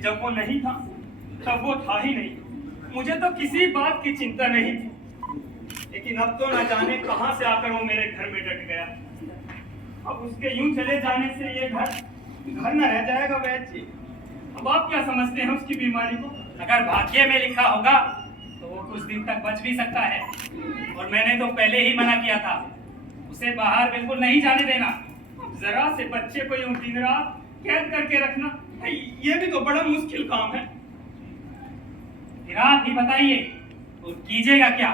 जब वो नहीं था तब वो था ही नहीं, मुझे तो किसी बात की चिंता नहीं थी। लेकिन अब तो न जाने कहां से आकर वो मेरे घर में डट गया। अब उसके यूं चले जाने से ये घर न रह जाएगा वैद जी। अब आप क्या समझते हैं उसकी बीमारी को? अगर भाग्य में लिखा होगा तो वो कुछ दिन तक बच भी सकता है, और मैंने तो पहले ही मना किया था, उसे बाहर बिल्कुल नहीं जाने देना। जरा से बच्चे को यूं दिन रात कैद करके रखना, ये भी तो बड़ा मुश्किल काम है। रात ही बताइए और कीजिएगा क्या?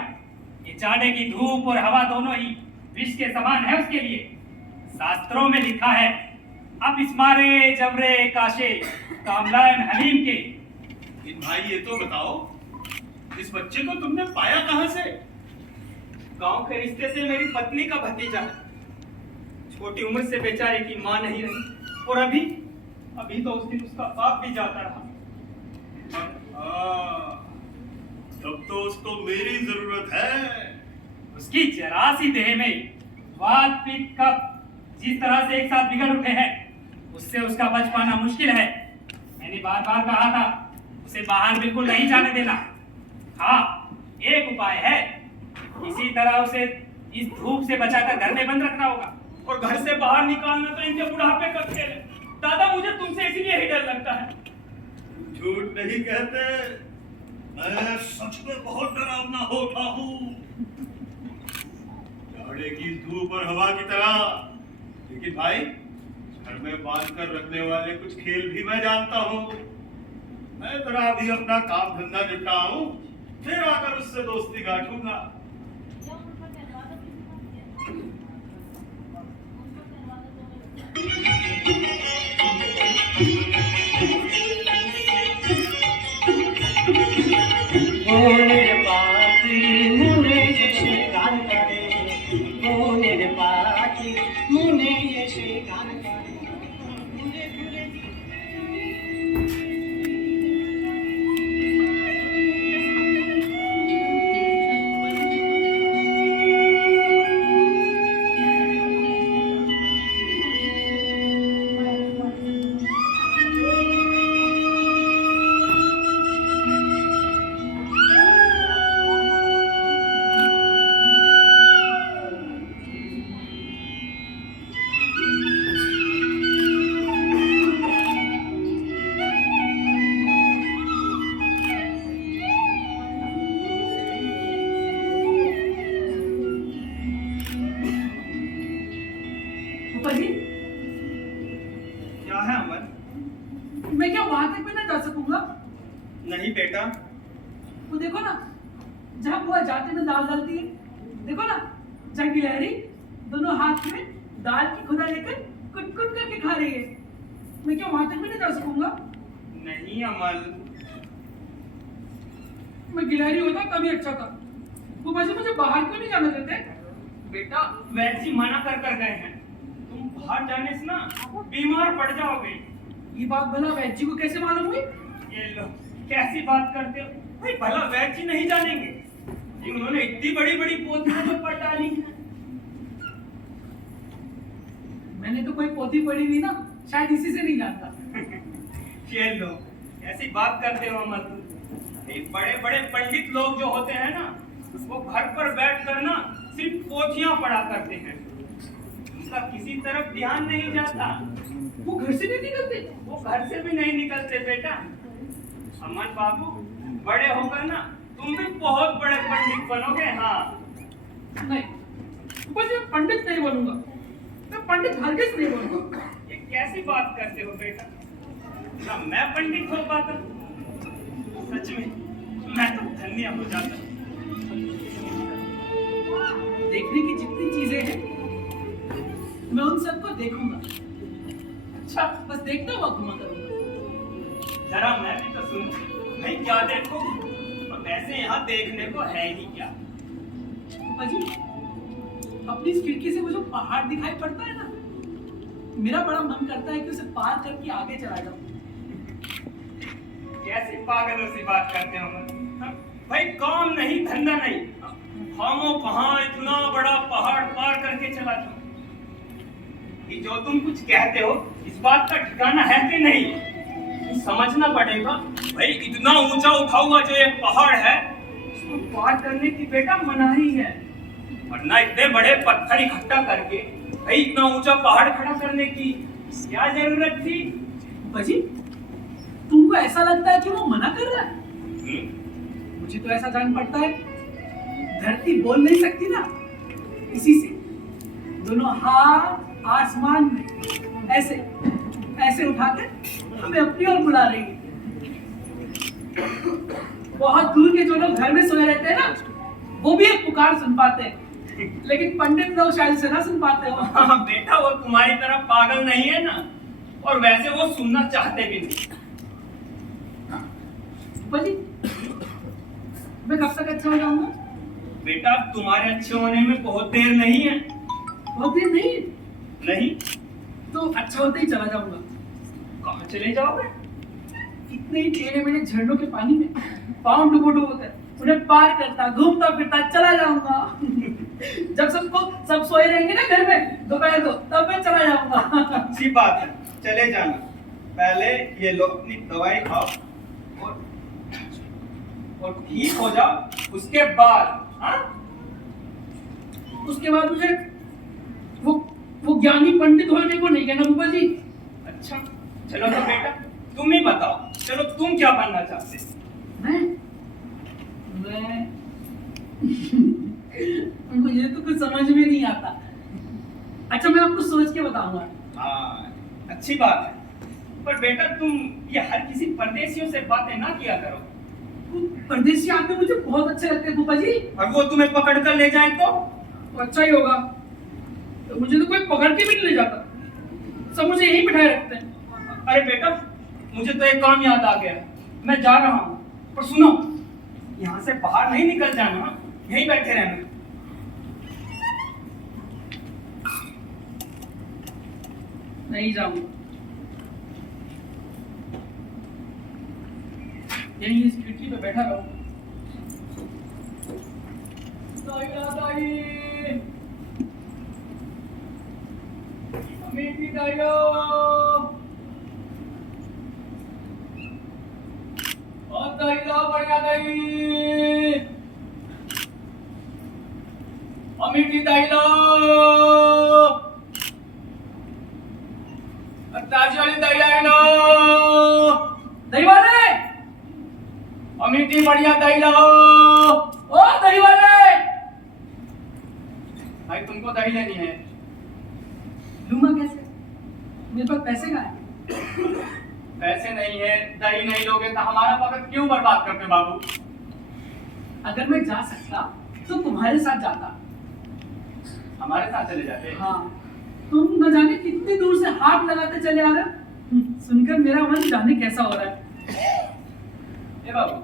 ये जाड़े की धूप और हवा दोनों ही विष के समान है उसके लिए। शास्त्रों में लिखा है, अब इस्मारे जबरे काशे कामलायन हलीम के। भाई ये तो बताओ, इस बच्चे को तुमने पाया कहां से? गांव के रिश्ते से मेरी पत्नी का भतीजा है। छोटी उम्र से बेचारे की मां नहीं रही, और अभी तो उस दिन उसका बाप भी जाता रहा। तब तो उसको मेरी जरूरत है। उसकी जरा सी देह में वात पित्त कफ जिस तरह से एक साथ बिगड़ उठे हैं, उससे उसका बच पाना मुश्किल है। मैंने बार बार कहा था उसे बाहर बिल्कुल नहीं जाने देना। हाँ, एक उपाय है, इसी तरह उसे इस धूप से बचाकर घर में बंद रखना होगा। और घर से बाहर निकालना तो इनके बुढ़ापे का खेल है। दादा, मुझे तुमसे इसलिए ही डर लगता है। झूठ नहीं कहते, मैं सच में बहुत डरावना होता हूँ, जाड़े की धूप और हवा की तरह। लेकिन भाई, घर में बांध कर रखने वाले कुछ खेल भी मैं जानता हूँ। मैं जरा अभी अपना काम धंधा निपटाऊं, फिर आकर उससे दोस्ती गांठूंगा। क्या है अमर? मैं क्या वहां तक भी ना जा सकूंगा? नहीं बेटा। वो देखो ना, जहाँ बुआ जाते में दाल डालती है, देखो ना, जहाँ गिलहरी दोनों हाथ में दाल की खुदा लेकर कुट कुट करके खा रही है। मैं क्या वहां तक भी नहीं जा सकूंगा? नहीं अमल, मैं गिलहरी होता तभी अच्छा था। वो वैसे मुझे बाहर क्यों नहीं जाने देते? बेटा वैसे ही मना कर कर गए हैं। तुम बाहर जाने से ना बीमार पड़ जाओगे। ये बात भला वैद जी को कैसे मालूम हुई? ये लो, कैसी बात करते हो भाई? भला वैद जी नहीं जानेंगे? उन्होंने इतनी बड़ी बड़ी पोथियां जो पढ़ डाली हैं। मैंने तो कोई पोथी पढ़ी नहीं ना, शायद इसी से नहीं जानता। ये लो, ऐसी बात करते हो मत। बड़े बड़े पंडित लोग जो होते हैं ना, वो घर पर बैठ कर ना सिर्फ पोथियां पढ़ा करते हैं। उनका किसी तरफ ध्यान नहीं जाता। वो घर से नहीं निकलते? वो घर से भी नहीं निकलते बेटा। अमन बाबू, बड़े होकर ना तुम भी बहुत बड़े पंडित बनोगे। हाँ नहीं बस मैं पंडित नहीं बनूंगा, मैं पंडित हरगिज नहीं बनूंगा। ये कैसी बात करते हो बेटा, ना मैं पंडित हो पाता, सच में मैं तो धन्य हो जाता। देखने की जितनी चीजें हैं मैं उन सबको देखूंगा। अच्छा बस देखता हुआ घुमा करूंगा। जरा मैं भी तो सुन, भाई क्या देखो, और वैसे यहाँ देखने को है ही क्या। पापा जी, अपनी इस खिड़की से वो जो पहाड़ दिखाई पड़ता है ना, मेरा बड़ा मन करता है कि उसे पार करके आगे चला जाऊं। कैसी पागलों सी बात करते हो हाँ? भाई काम नहीं धंधा नहीं, हमो कहाँ इतना बड़ा पहाड़ पार करके चला जाऊं। ये जो तुम कुछ कहते हो इस बात का ठिकाना है कि नहीं, ये समझना पड़ेगा। भाई इतना ऊंचा उठा हुआ जो एक पहाड़ है इसको पार करने की बेटा मनाही है, वरना इतने बड़े पत्थर इकट्ठा करके भाई इतना ऊंचा पहाड़ खड़ा करने की क्या जरूरत थी। पापा जी, तुमको ऐसा लगता है कि वो मना कर रहा है? मुझे तो ऐसा जान पड़ता है धरती बोल नहीं सकती ना, इसी से दोनों हाथ आसमान में ऐसे ऐसे उठाकर हमें अपनी ओर बुला रही है। बहुत दूर के जो लोग घर में सोए रहते हैं ना, वो भी एक पुकार सुन पाते हैं, लेकिन पंडित लोग शायद से ना सुन पाते हो। हाँ बेटा, वो तुम्हारी तरह पागल नहीं है ना, और वैसे वो सुनना चाहते भी नहीं। पापा जी, मैं कब तक अच्छा हो जाऊंगा? बेटा तुम्हारे अच्छे होने में बहुत देर नहीं है। बहुत देर नहीं, नहीं तो अच्छा होते ही चला जाऊंगा। कहाँ चले जाओगे? इतने ही टेढ़े मेढ़े झरनों के पानी में पाँव डुबो डुबो कर उन्हें पार करता घूमता फिरता चला जाऊंगा। जब सब सोए रहेंगे ना घर में दोपहर को, तब मैं चला जाऊंगा। अच्छी बात है, चले जाना। पहले ये लो अपनी दवाई खाओ और ठीक हो जाओ, उसके बाद हाँ? उसके बाद मुझे वो ज्ञानी पंडित होने को नहीं कहना पापा जी। अच्छा चलो तो बेटा तुम ही बताओ, चलो तुम क्या बनना चाहते? मैं मुझे तो कुछ समझ में नहीं आता। अच्छा मैं आपको सोच के बताऊंगा। हाँ अच्छी बात है, पर बेटा तुम ये हर किसी परदेशियों से बातें ना किया करो। परदेसी आदमी मुझे बहुत अच्छे लगते हैं पापा जी। और वो तुम्हें पकड़ कर ले जाए तो अच्छा ही होगा। तो मुझे तो कोई पकड़ के भी नहीं ले जाता, सब मुझे यहीं बिठाए रखते हैं। अरे बेटा मुझे तो एक काम याद आ गया, मैं जा रहा हूँ, पर सुनो यहाँ से बाहर नहीं निकल जाना, यहीं बैठे रहना। नहीं जाऊंगा, यहीं इस खिड़की पे बैठा रहूं। मीठी दाइयो, और दाइयो बढ़िया दाई, मीठी दाइयो, ताजी वाली दाई लो, दही वाले, मीठी बढ़िया दही लो, ओ दही वाले। भाई तुमको दही लेनी है? लूंगा कैसे, मेरे पास पैसे कहाँ है? पैसे नहीं है, दही नहीं लोगे तो हमारा वक्त क्यों बर्बाद करते बाबू? अगर मैं जा सकता तो तुम्हारे साथ जाता। हमारे साथ चले जाते? हाँ, तुम न जाने कितनी दूर से हाथ लगाते चले आ रहे हो। सुनकर मेरा मन जाने कैसा हो रहा है। ए बाबू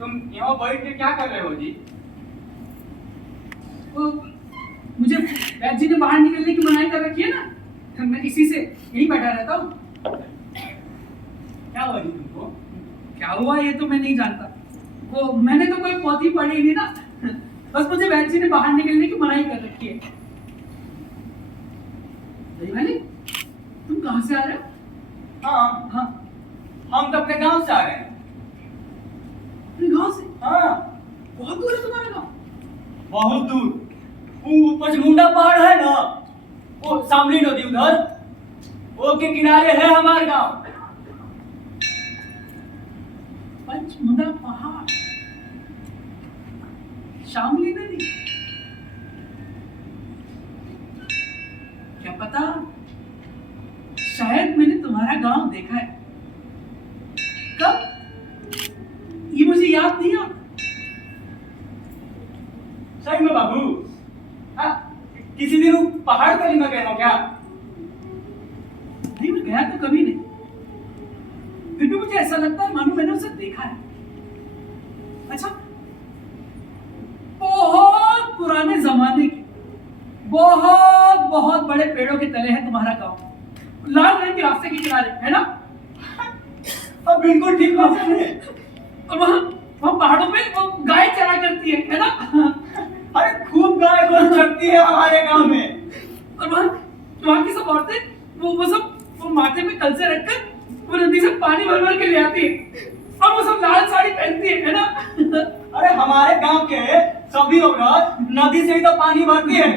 तुम यहाँ बैठ के क्या कर रहे हो जी? तो मुझे वैद्य जी ने बाहर निकलने की मनाही कर रखी है ना, तो मैं इसी से यहीं बैठा रहता हूँ। क्या हुआ जी तुमको? क्या हुआ ये तो मैं नहीं जानता, वो मैंने तो कोई पोथी पढ़ी नहीं ना, बस मुझे वैद्य जी ने बाहर निकलने की मनाही कर रखी है। भाई तुम कहाँ से आ रहे हो? हाँ हाँ, हम तो अपने गांव से आ रहे हैं। अपने गाँव से? हाँ बहुत दूर है तुम्हारा गाँव? बहुत दूर, वो पचमुंडा पहाड़ है ना, वो शामली नदी उधर, वो के किनारे है हमारा गांव। पचमुंडा पहाड़, शामली नदी, क्या पता शायद मैंने तुम्हारा गांव देखा है। कब? ये मुझे याद नहीं आता। सही में बाबू, हाँ, किसी दिन वो पहाड़ पर नहीं गए हो क्या? नहीं, मैं गया तो कभी नहीं, फिर भी मुझे ऐसा लगता है मानो मैंने उसे देखा है। अच्छा, बहुत पुराने जमाने के बहुत बहुत बड़े पेड़ों के तले है तुम्हारा गांव, लाल रंग के रास्ते के किनारे, है ना? अब बिल्कुल ठीक बात है। और वहाँ पहाड़ों पे वो गाय चरा करती है ना? अरे खूब गाय गोरू चरती है हमारे गांव में। और वहाँ की सब औरतें वो सब वो माथे पे कलसे रखकर वो नदी से पानी भर भर के ले आती है, और वो सब लाल साड़ी पहनती है ना? अरे हमारे गांव के सभी औरत नदी से ही तो पानी भरती है।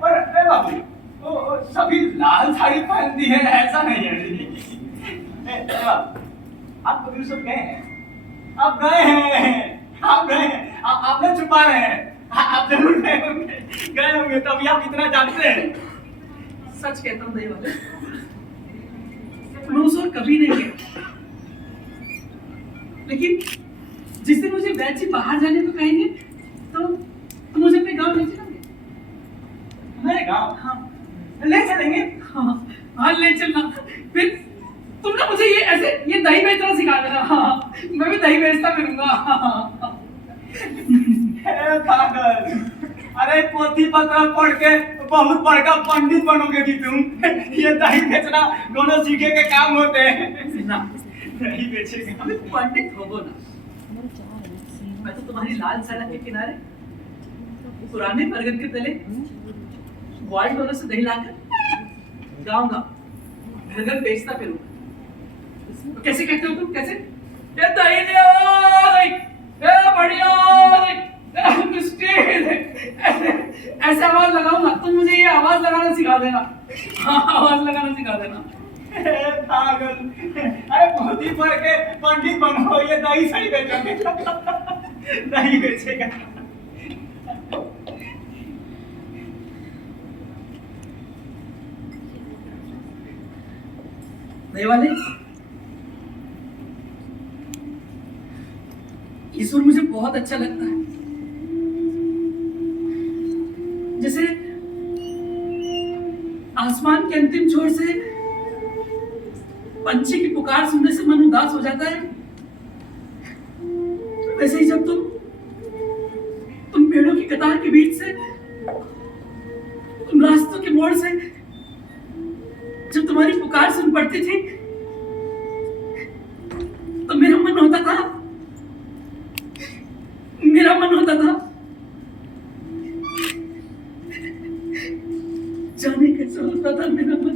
पर अरे बाबू, वो सभी लाल साड़ी पहनती है ऐसा नहीं है। आप कभी सब गए हैं? आप गए हैं, आप गए हैं, आप लोग छुपा रहे हैं। आप जरूर गए होंगे तभी आप इतना जानते हैं। सच कहता हूँ दही वाले, मैं उस और कभी नहीं गया, लेकिन जिस दिन मुझे वैसे बाहर जाने को कहेंगे तो मुझे अपने गांव ले चलोगे? हमारे गांव? हाँ ले चलेंगे। हाँ, ले चलना। फिर तुम ना मुझे ये दही बेचना सिखा देना। हाँ, मैं भी दही बेचता फिरूंगा। पागल, अरे पोथी पत्र पढ़ के बहुत बड़का पंडित बनोगे कि तुम। ये दही बेचना दोनों सीखे के काम होते हैं ना, दही बेचेगा। अभी पंडित होगो ना, मैं तो तुम्हारी लाल सड़क के किनारे पुराने बरगद के तले ग्वाल डोले से दही लाकर गाँव नगर बेचता फिरूंगा। कैसे कहते हो तुम? कैसे? ये दही ले आई, ये बढ़िया आई, ये मिष्टी दे। ऐसे आवाज लगाऊंगा, तुम मुझे ये आवाज लगाना सिखा देना। हाँ, आवाज लगाना सिखा देना। पागल, अरे पोथी पढ़ के पंडित बनो, ये दही सही बेचोगे। दही बेचेगा। दही वाले, ये सुर मुझे बहुत अच्छा लगता है। जैसे आसमान के अंतिम छोर से पंछी की पुकार सुनने से मन उदास हो जाता है, वैसे ही जब तुम पेड़ों की कतार के बीच से, तुम रास्तों के मोड़ से जब तुम्हारी पुकार सुन पड़ती थी, तो मेरा मन होता था जाने कैसे होता था मेरा मन।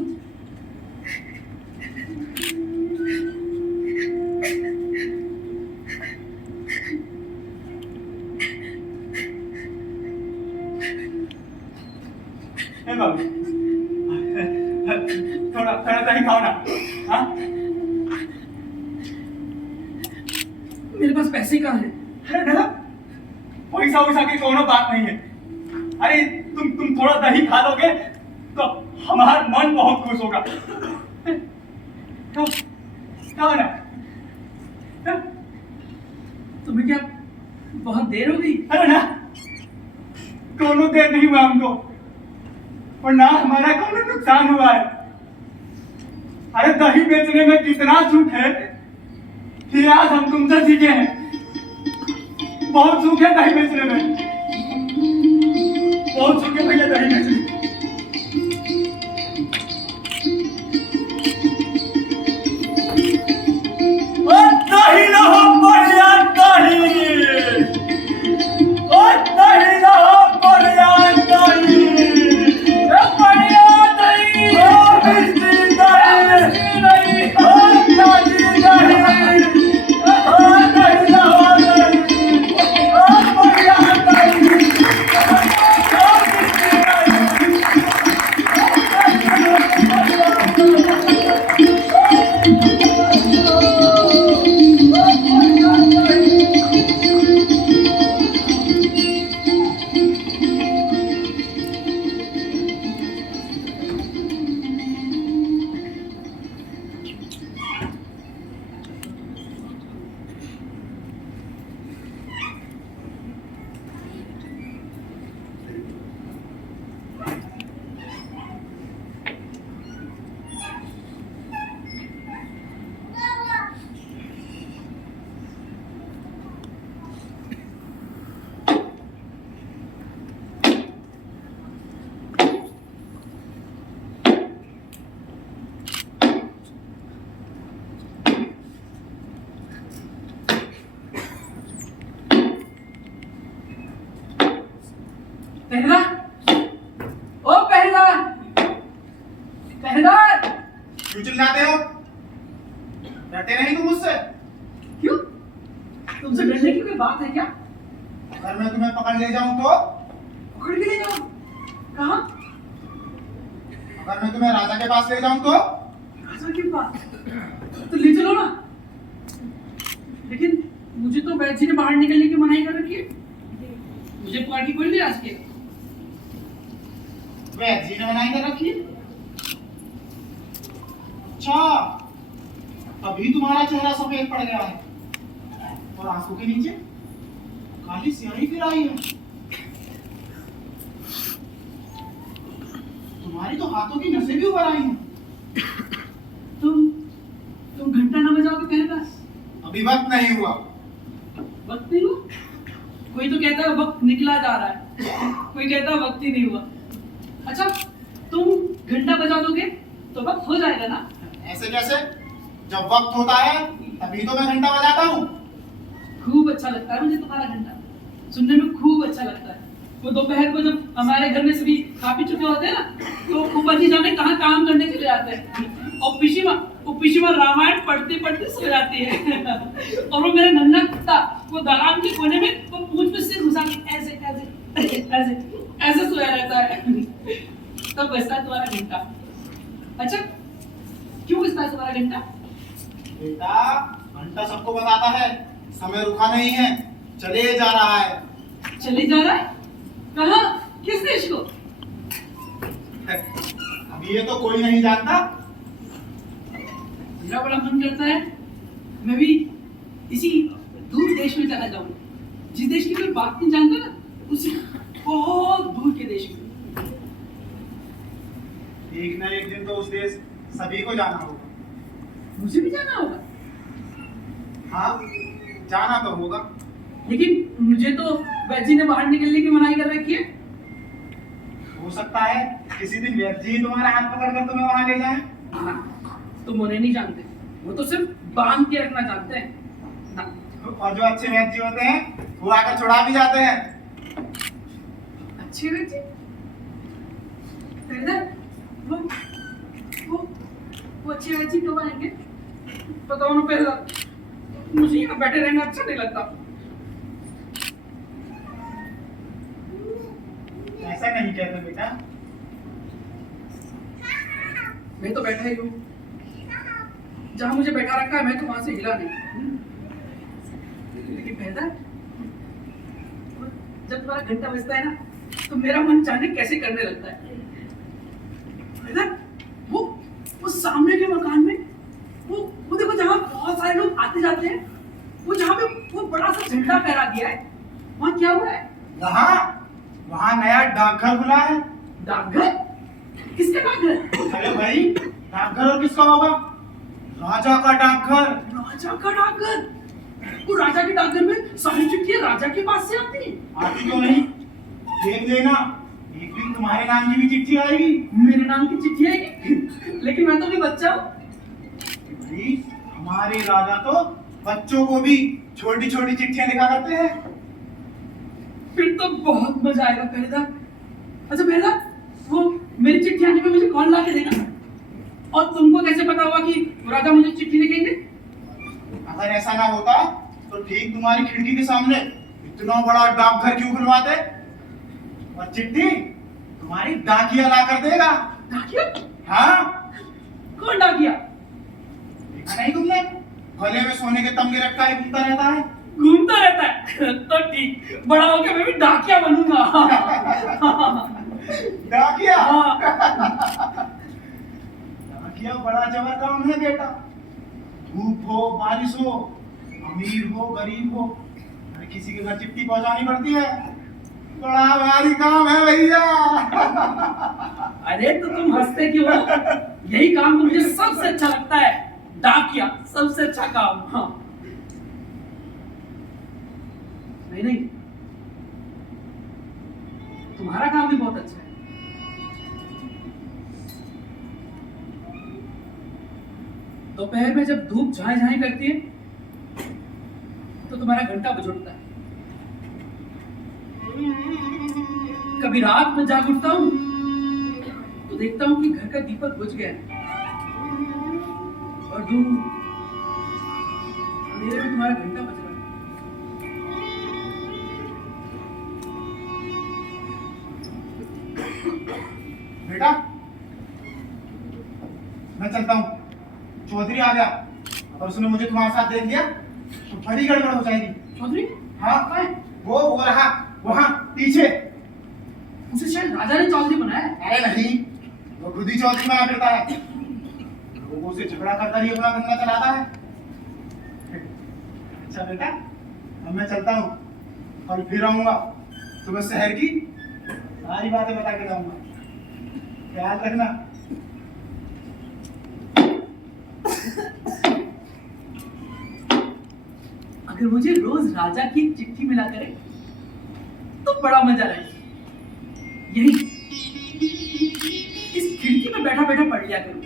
बाबू, थोड़ा थोड़ा दही खाओ ना। हाँ, मेरे पास पैसे कहाँ हैं? अरे दादा, पैसा वैसा की कोनो बात नहीं है। अरे तुम थोड़ा दही खा लोगे तो हमारा मन बहुत खुश होगा। खाओ ना। तुम्हें क्या बहुत देर हो गई? अरे ना, कोनो देर नहीं हुआ हमको, और ना हमारा कोनो नुकसान हुआ है। अरे दही बेचने में कितना सुख है कि आज हम तुमसे सीखे हैं। बहुत सुख है दही बेचने में, बहुत सुख है भैया दही बेचने में। दही ना हो बढ़िया दही, दही ना हो बढ़िया दही, बढ़िया दही, मिष्टी दही, दही दही दही ना हो दही, बढ़िया दही, मिष्टी दही। पहरेदार, ओ पहरेदार, पहरेदार। क्यों चिल्लाते हो? डरते नहीं तुम मुझसे? क्यों? तुमसे डरने की कोई बात है क्या? अगर मैं तुम्हें पकड़ ले जाऊं तो? पकड़ के ले जाओ। कहाँ? अगर मैं तुम्हें राजा के पास ले जाऊं तो? राजा के पास? तो ले चलो ना। लेकिन मुझे तो वैद जी ने बाहर निकलने की मनाही कर रखी है। मुझे पार्टी कोई नहीं आज के। वैद जी ने मनाही कर रखी है? अच्छा, अभी तुम्हारा चेहरा सफेद पड़ गया है और आंखों के नीचे काली स्याही फिर आई है। तुम्हारी तो हाथों की नसें भी उभर आई हैं। तुम घंटा ना बजाओगे पहरेदार? अभी वक्त नहीं हुआ। वक्त नहीं हुआ? कोई तो कहता है वक्त निकला जा रहा है, कोई कहता है वक्त ही नहीं हुआ। अच्छा, तुम घंटा बजा दोगे तो वक्त हो जाएगा ना? ऐसे कैसे? जब वक्त होता है तभी तो मैं घंटा बजाता हूँ। खूब अच्छा लगता है मुझे तुम्हारा घंटा, सुनने में खूब अच्छा लगता है। वो दोपहर को जब हमारे घर में सभी खा पी चुके होते हैं ना, तो ऊपर जी जाने कहाँ काम करने चले जाते हैं और पिशीमा रामायण पढ़ते पढ़ते सो जाती है। और वो मेरा नन्हा कुत्ता वो दलान के कोने में वो पूंछ में सिर घुसा के ऐसे ऐसे ऐसे ऐसे सोया रहता है। तब बजता है तुम्हारा घंटा। अच्छा, क्यों बजता है तुम्हारा घंटा? बेटा, घंटा सबको बताता है समय रुका नहीं है, चले जा रहा है। चले जा रहा है? कहाँ? किस देश को? अभी ये तो कोई नहीं जानता। मेरा बड़ा मन करता है मैं भी इसी दूर देश में चला जाऊं, जिस देश की कोई बात नहीं जानता ना, उसी बहुत दूर के देश में। एक ना एक दिन तो उस देश सभी को जाना होगा। मुझे भी जाना होगा। हाँ, जाना तो होगा। लेकिन मुझे तो वैद जी ने बाहर निकलने की मनाही कर रखी है। हो सकता है किसी दिन वैद जी तुम्हारा हाथ पकड़ कर तुम्हें वहां ले जाए। हाँ, तुम उन्हें नहीं जानते, वो तो सिर्फ बांध के रखना चाहते हैं ना। और जो अच्छे वैद जी होते हैं वो आकर छुड़ा भी जाते हैं। अच्छे वैद जी? पहरेदार, वो अच्छे वैद जी कब आएंगे? बताओ ना पहरेदार, मुझे यहाँ बैठे रहना अच्छा नहीं लगता। ऐसा नहीं कहते बेटा। मैं तो बैठा ही हूँ, जहाँ मुझे बैठा रखा है मैं तो वहां से हिला नहीं। लेकिन पहरेदार, जब तुम्हारा घंटा बजता है ना, तो मेरा मन जाने कैसे करने लगता है। पहरेदार, वो सामने के मकान में वो देखो, जहाँ बहुत सारे लोग आते जाते हैं, वो जहाँ पे वो बड़ा सा झंडा फहरा दिया है, वहाँ क्या हुआ है? वहाँ नया डाकघर खुला है। डाकघर? किसका डाकघर? अरे भाई, डाकघर और किसका होगा? राजा का डाकघर। राजा का डाकघर? वो राजा के डाकघर में सारी चिट्ठियां राजा के पास से आती हैं। आती क्यों नहीं? देख लेना, एक दिन तुम्हारे नाम की भी चिट्ठी आएगी। मेरे नाम की चिट्ठी आएगी? लेकिन मैं तो अभी बच्चा हूँ। भाई, हमारे राजा तो बच्चों को भी छोटी छोटी चिट्ठियां लिखा करते हैं। फिर तो बहुत मजा आएगा पहरेदार। अच्छा पहरेदार, वो मेरी चिट्ठी आने में मुझे कौन ला के देगा? और तुमको कैसे पता हुआ कि राजा मुझे चिट्ठी लिखेंगे? अगर ऐसा ना होता तो ठीक तुम्हारी खिड़की के सामने इतना बड़ा डाकघर क्यों खुलवाते? और चिट्ठी तुम्हारी डाकिया ला कर देगा। डाकिया? हाँ, कौन डाकिया? देखा नहीं तुमने? गले में सोने के तमगे लटकाए घूमता रहता है। घूमता रहता है? तो ठीक, बड़ा होकर मैं भी डाकिया बनूंगा। डाकिया? हाँ। डाकिया बड़ा जबर काम है बेटा। धूप हो बारिश हो, अमीर हो गरीब हो, हर किसी के घर चिट्ठी पहुंचानी पड़ती है। बड़ा भारी काम है भैया। अरे तो तुम हंसते क्यों हो? यही काम तो मुझे सबसे अच्छा लगता है, डाकिया सबसे अच्छा काम। हाँ नहीं, तुम्हारा काम भी बहुत अच्छा है। दोपहर में जब धूप झाई झाई करती है तो तुम्हारा घंटा बज उठता है। कभी रात में जाग उठता हूँ तो देखता हूँ कि घर का दीपक बुझ गया है और दूर अंधेरे में तुम्हारा घंटा बज रहा है। बेटा मैं चलता हूँ। चौधरी आ गया और उसने मुझे तुम्हारे साथ देख लिया तो बड़ी गड़बड़ हो जाएगी। चौधरी हाँ कहाँ है? वो रहा वहाँ पीछे। उसे शायद राजा ने चौधरी बनाया है। अरे नहीं, वो खुद ही चौधरी बना फिरता है, लोगों से झगड़ा करता ही अपना धंधा चलाता है। अच्छा बेटा अब मैं चलता हूँ, कल फिर आऊंगा, तुम्हें शहर की सारी बातें बता के जाऊंगा, ख्याल रखना। अगर मुझे रोज राजा की एक चिट्ठी मिला करे तो बड़ा मजा आएगा। यही इस खिड़की में बैठा बैठा पढ़ लिया करूं,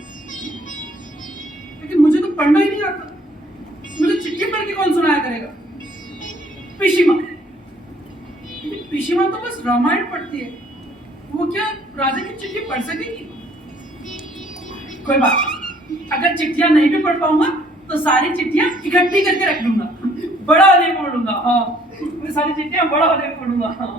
लेकिन मुझे तो पढ़ना ही नहीं आता। मुझे चिट्ठी पढ़ के कौन सुनाया करेगा? पिशीमा, पिशीमा तो बस रामायण पढ़ती है, वो क्या राजा की चिट्ठी पढ़ सकेगी? कोई बात नहीं, अगर चिट्ठियां नहीं भी पढ़ पाऊंगा तो सारी चिट्ठियां इकट्ठी करके रख लूंगा, बड़ा होने में पढ़ूंगा। हाँ, मैं सारी चिट्ठियां बड़ा होने में पढ़ूंगा। हाँ।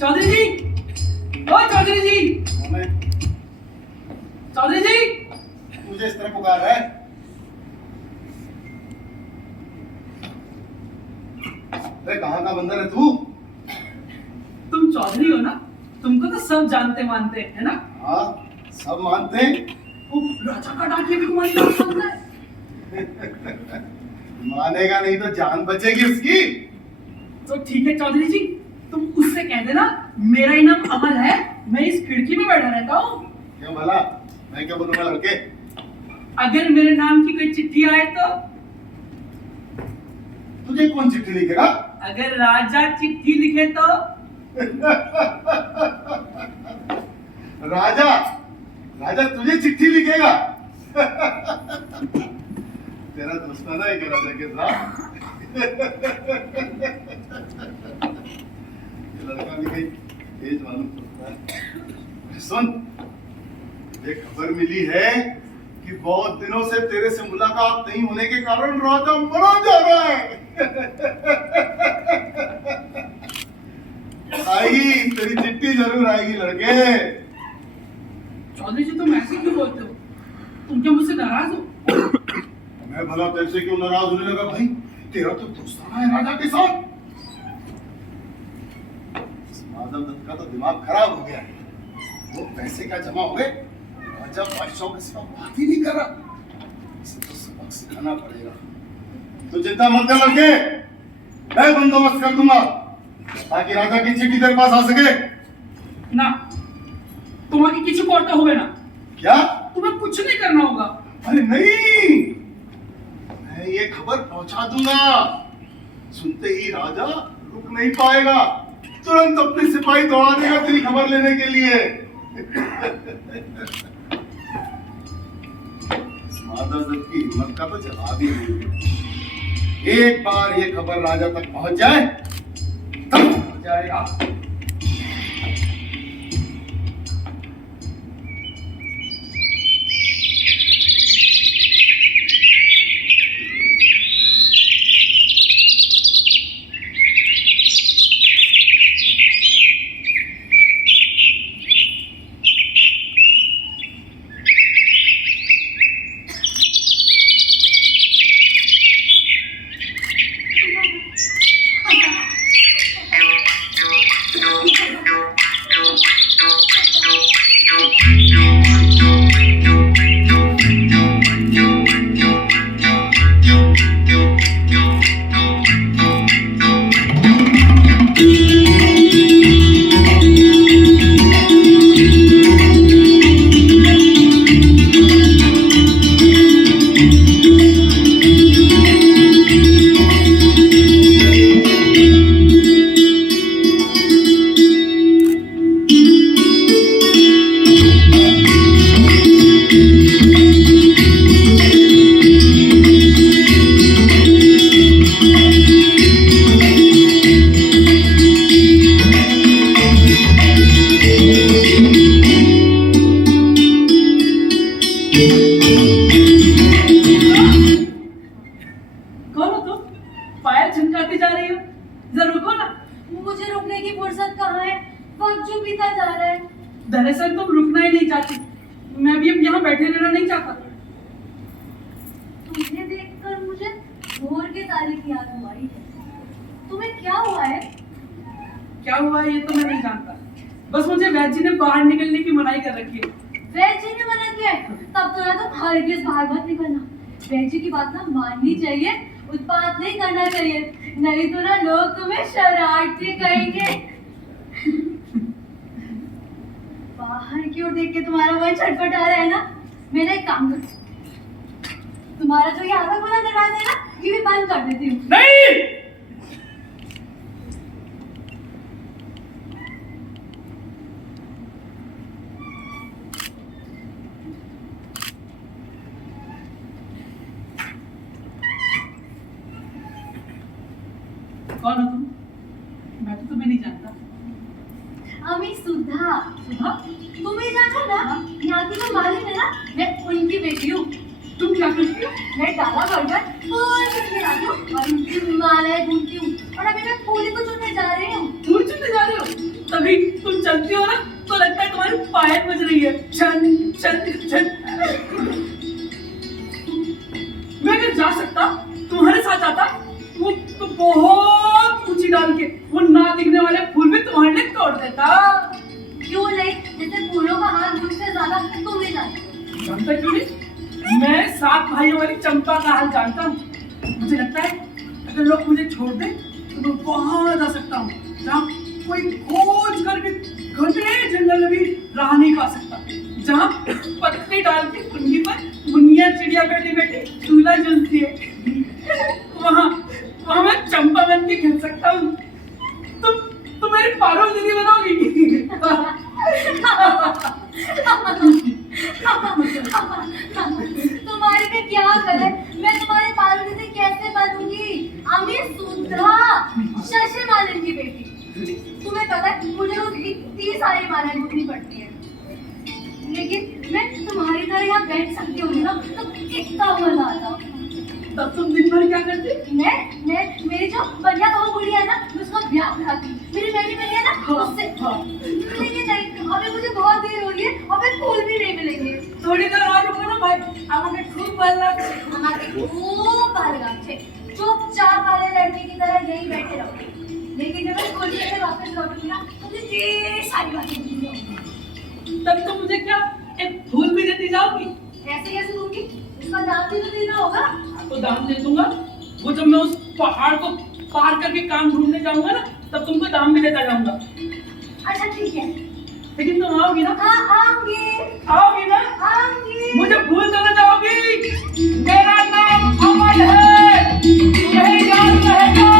चौधरी जी, ओ चौधरी जी, चौधरी जी, मुझे इस तरह पुकार रहा है। अरे कहाँ का बंदर है तू? तुम चौधरी हो ना, तुमको तो सब जानते मानते हैं, है ना? हाँ सब मानते हैं। वो राजा का डाकिया भी तुम्हारी बात मानता है। मानेगा नहीं तो जान बचेगी उसकी। तो ठीक है चौधरी जी, तुम उससे कह देना मेरा ही नाम अमल है, मैं इस खिड़की में बैठा रहता हूँ। क्यों भला, मैं क्या बोलूंगा लड़के? अगर मेरे नाम की कोई चिट्ठी आए तो? तुझे कौन चिट्ठी लिखेगा? अगर राजा चिट्ठी लिखे तो? राजा, राजा तुझे चिट्ठी लिखेगा? तेरा दुश्मन है क्या राजा के साथ? ये लड़का भी कहीं तेज मालूम पड़ता है। सुन, मुझे खबर मिली है कि बहुत दिनों से तेरे से मुलाकात नहीं होने के कारण राजा मरा जा रहा है। आएगी तेरी चिट्ठी जरूर आएगी लड़के। चौधरी जी तुम ऐसे क्यों बोलते हो? तुम क्या मुझसे नाराज हो? मैं भला तेरे से क्यों नाराज होने लगा भाई? तेरा तो दोस्ताना है राजा के साथ। इस माधव दत्त का तो दिमाग खराब हो गया है। वो पैसे का जमा हो गए, राजा बादशाह के सिवा बात ही नहीं कर रहा। इसे तो सबक सिखाना पड़ेगा। तो चिंता मत कर लड़के, मैं बंदोबस्त कर दूंगा ताकि राजा की चिट्ठी तेरे पास आ सके। ना, तुम्हारी किसी को करते हुए ना। क्या? तुम्हें कुछ नहीं करना होगा। अरे नहीं, मैं ये खबर पहुंचा दूंगा। सुनते ही राजा रुक नहीं पाएगा, तुरंत अपने सिपाही दौड़ा देगा तेरी खबर लेने के लिए। माधव दत्त की हिम्मत का तो जवाब ही नहीं। एक बार ये खबर राजा तक पहुंच जाए तब हो जाएगा। वक्त जो बीता जा रहा है। दरअसल तुम रुकना ही नहीं चाहती, मैं भी अब यहाँ बैठे रहना नहीं चाहता। तुम्हें देखकर मुझे भोर के तारे की याद हुआ ही है। तुम्हें क्या हुआ है? क्या हुआ है ये तो मैं नहीं जानता, बस मुझे वैद्य जी ने बाहर निकलने की मनाही कर रखी है। वैद्य जी ने मना किया है? तब तो ना तुम हरगिज़ बाहर मत निकलना। वैद्य जी की बात ना माननी चाहिए, उत्पात नहीं करना चाहिए, नहीं तो ना लोग तुम्हें शरारती कहेंगे। बाहर की ओर देख के तुम्हारा मन छटपटा रहा है ना? मेरा एक काम करो, तुम्हारा जो ये आधा खुला दरवाजा है ना, ये भी बंद कर देती हूँ। नहीं, कौन हो तुम? मैं तो तुम्हें नहीं जानता। अमी सुधा। सुधा? तुम ही जानो ना, यहाँ की जो मालिक है ना, मैं उनकी बेटी हूँ। तुम क्या करती हो? मैं डाला भरकर फूल चुनने जाती हूँ और उनकी मालाएं ढूंढती हूँ, और अभी मैं फूल को चुनने जा रही हूँ। फूल चुनने जा रहे हो? तभी तुम चलती हो ना तो लगता है तुम्हारी पायल बज रही है, छन छन छन। मैं अगर जा सकता तुम्हारे साथ आता, वो तो बहुत ऊंची डाल के वो ना दिखने वाले फूल भी तुम्हारे लिए तोड़ देता। क्यों नहीं? जैसे फूलों का हाल मुझसे ज्यादा तुम ही जानते हो। जानता क्यों नहीं? मैं 7 भाइयों वाली चंपा का हाल जानता हूँ। मुझे लगता है अगर लोग मुझे छोड़ दे तो मैं वहां जा सकता हूँ जहाँ कोई खोज करके घने जंगल में भी राह नहीं पा सकता, जहाँ पत्ते डाल के कुंडी पर मुनिया चिड़िया बैठी बैठी झूला झूलती है। वहां मैं चंपा बन के खेल सकता हूँ। तुम मेरी पारुल दीदी बनोगी। तुम्हारे पे क्या करे? मैं तुम्हारी पारुल दीदी कैसे बनूंगी? अमी सुधा, शशि मालिन की बेटी। तुम्हें पता है मुझे रोज इतनी सारी मालाएं ढूंढनी पड़ती है, लेकिन मैं तुम्हारी तरह यहाँ बैठ सकती हूँ ना तो कितना मजा आता। तब तुम दिन भर क्या करते? मैं मेरी जो बढ़िया बहू बुढ़ी है ना, मैं उसका ब्याह कराती। मेरी नैनी बनी है ना, उससे। लेकिन नहीं, अभी मुझे बहुत देर हो रही है और फिर फूल भी नहीं मिलेंगे। थोड़ी देर और रुको ना भाई, हमारे खूब बाल लगे। हमारे खूब बाल लगे। चुपचाप वाले लड़के की तरह यही बैठे रहो, लेकिन जब मैं स्कूल से वापस लौटूंगी ना तो मुझे ढेर सारी बातें भूलूंगी। तब तो मुझे क्या एक फूल भी देती जाओगी? ऐसे कैसे दूंगी? उसका दाम भी तो देना होगा। तो दाम दे दूंगा। वो जब मैं उस पहाड़ को पार करके काम ढूंढने जाऊंगा ना, तब तुमको दाम भी देता जाऊंगा। अच्छा ठीक है, लेकिन तुम आओगी ना? हाँ आऊंगी। आओगी ना? आऊंगी। मुझे भूल तो न जाओगी। मेरा नाम अमन है, तुम्हें याद रहेगा।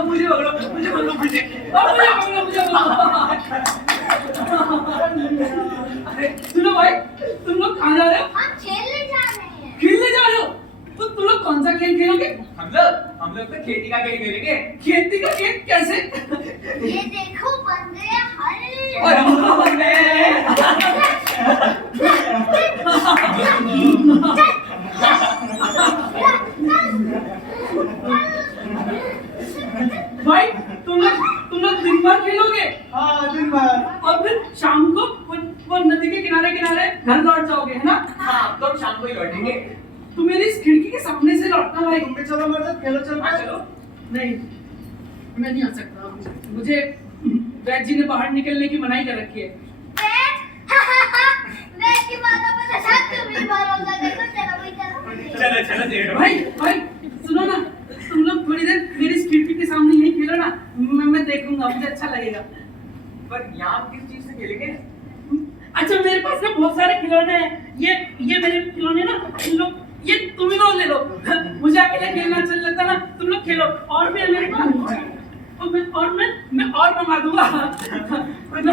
मुझे पकड़ो, मुझे पकड़ो, मुझे सुनो भाई, तुम लोग कहाँ जा रहे हो? हम खेलने जा रहे हैं। खेलने जा रहे हो? तो तुम लोग कौन सा खेल खेलोगे? हम लोग तो खेती का खेल खेलेंगे। खेती का खेल कैसे? ये देखो बंदे हल। भाई तुम लोग दिन भर खेलोगे हाँ दिन भर। और फिर शाम को वो नदी के किनारे किनारे घर लौट जाओगे, है ना? हाँ, तो हम शाम को ही लौटेंगे। तू मेरी इस खिड़की के सपने से लौटना भाई। तुम भी चलो मेरे साथ, खेलो चल हाँ चलो। नहीं, मैं नहीं आ सकता। मुझे वैद्य जी ने बाहर निकलने की मनाही कर रखी है। वैद्य की बातों पर तो शक क्यों भी भरोसा देखो। चलो भाई चलो। चलो चलो देख भाई सुनो ना, तुम लोग थोड़ी देर मेरी इस खिड़की के सामने यही खेलो ना, मैं देखूंगा, मुझे अच्छा लगेगा। पर यहाँ किस चीज से खेलेंगे? बहुत सारे खिलौने हैं। ये मेरे खिलौने ना, तुम लोग ये तुम ही लोग ले लो। मुझे अकेले खेलना अच्छा लगता ना, तुम लोग खेलो। और भी है मेरे पास, और मैं और मंगा दूंगा। लो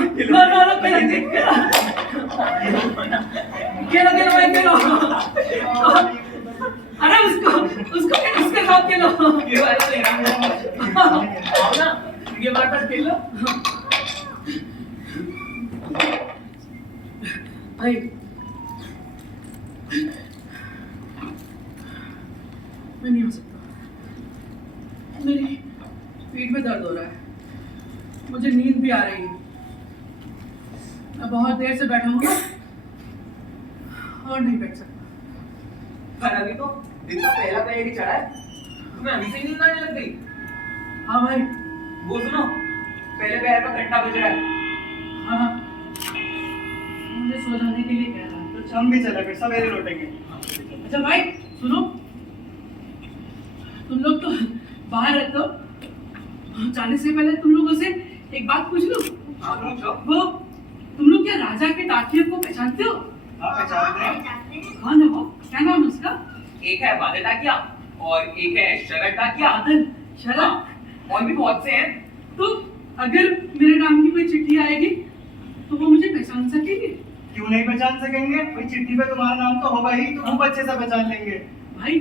खेलो भाई खेलो। अरे उसके साथ खेलो। ये वाला लेना आओ ना, ये वाला खेल लो। भाई मैं नहीं हो सकता, मेरी पीठ में दर्द हो रहा है, मुझे नींद भी आ रही है। मैं बहुत देर से बैठा हूँ और नहीं बैठ सकता। पर अभी तो दिन का पहला पैर ही चढ़ा है, तुम्हें अभी से नींद आने लग गई? हाँ भाई। वो सुनो, पहले पैर का घंटा बज रहा है। हाँ मुझे सो जाने के लिए कह रहा है। तो हम भी चले, फिर सवेरे लौटेंगे। अच्छा भाई सुनो, तुम लोग तो बाहर रहते हो, जाने से पहले तुम लोगों से एक बात पूछ लूं? वो तुम लोग क्या राजा के डाकिये को पहचानते हो? हाँ पहचानते हैं। कौन है वो? क्या नाम है उसका? एक है बादल डाकिया और एक है शरद डाकिया। बादल, शरद, हाँ, और भी बहुत से हैं। तो अगर मेरे नाम की कोई चिट्ठी आएगी तो वो मुझे पहचान सकेंगे? क्यों नहीं पहचान सकेंगे? कोई चिट्ठी पे तुम्हारा नाम तो होगा ही, तो खूब अच्छे से पहचान लेंगे। भाई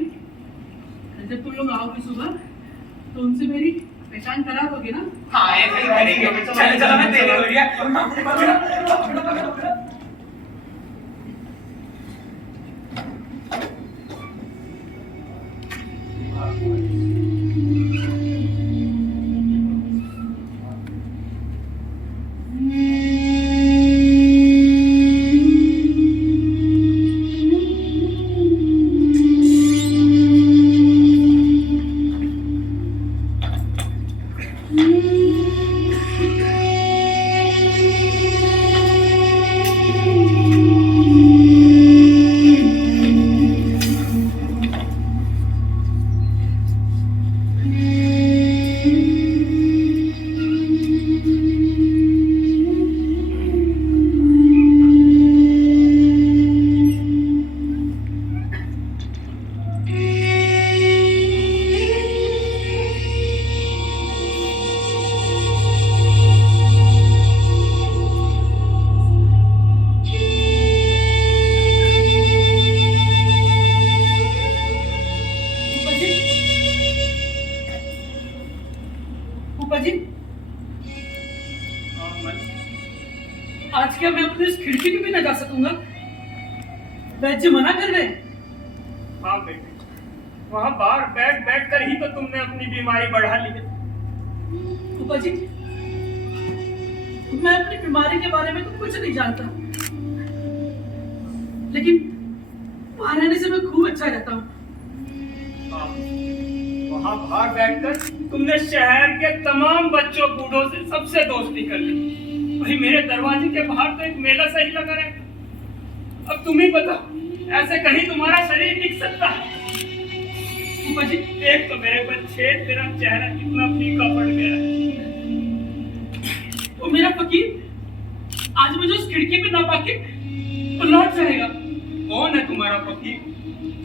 जब तुम लोग आओगे सुबह तो उनसे मेरी पहचान करा दोगे ना? हाँ ऐसे ही करेंगे। चलो चलो मैं तेरे हो रही फूफा जी, आज क्या मैं अपनी इस खिड़की पे भी न जा सकूंगा? वैद्य जी मना कर गए। हाँ बेटे, वहाँ बाहर बैठ कर ही तो तुमने अपनी बीमारी बढ़ा ली है। फूफा जी, मैं अपनी बीमारी के बारे में तो कुछ नहीं जानता, लेकिन वहां रहने से मैं खूब अच्छा रहता हूँ। वहाँ बाहर बैठकर तुमने शहर के तमाम बच्चों बूढ़ों से सबसे दोस्ती कर ली। वही मेरे दरवाजे के बाहर तो एक मेला सही लगा रहता। अब तुम ही बताओ, ऐसे कहीं तुम्हारा शरीर टिक सकता है? जी, एक तो मेरे पर छेद, तेरा चेहरा कितना फीका पड़ गया है। तो मेरा फकीर आज मुझे उस खिड़की पे ना पाके तो लौट जाएगा। कौन है तुम्हारा फकीर?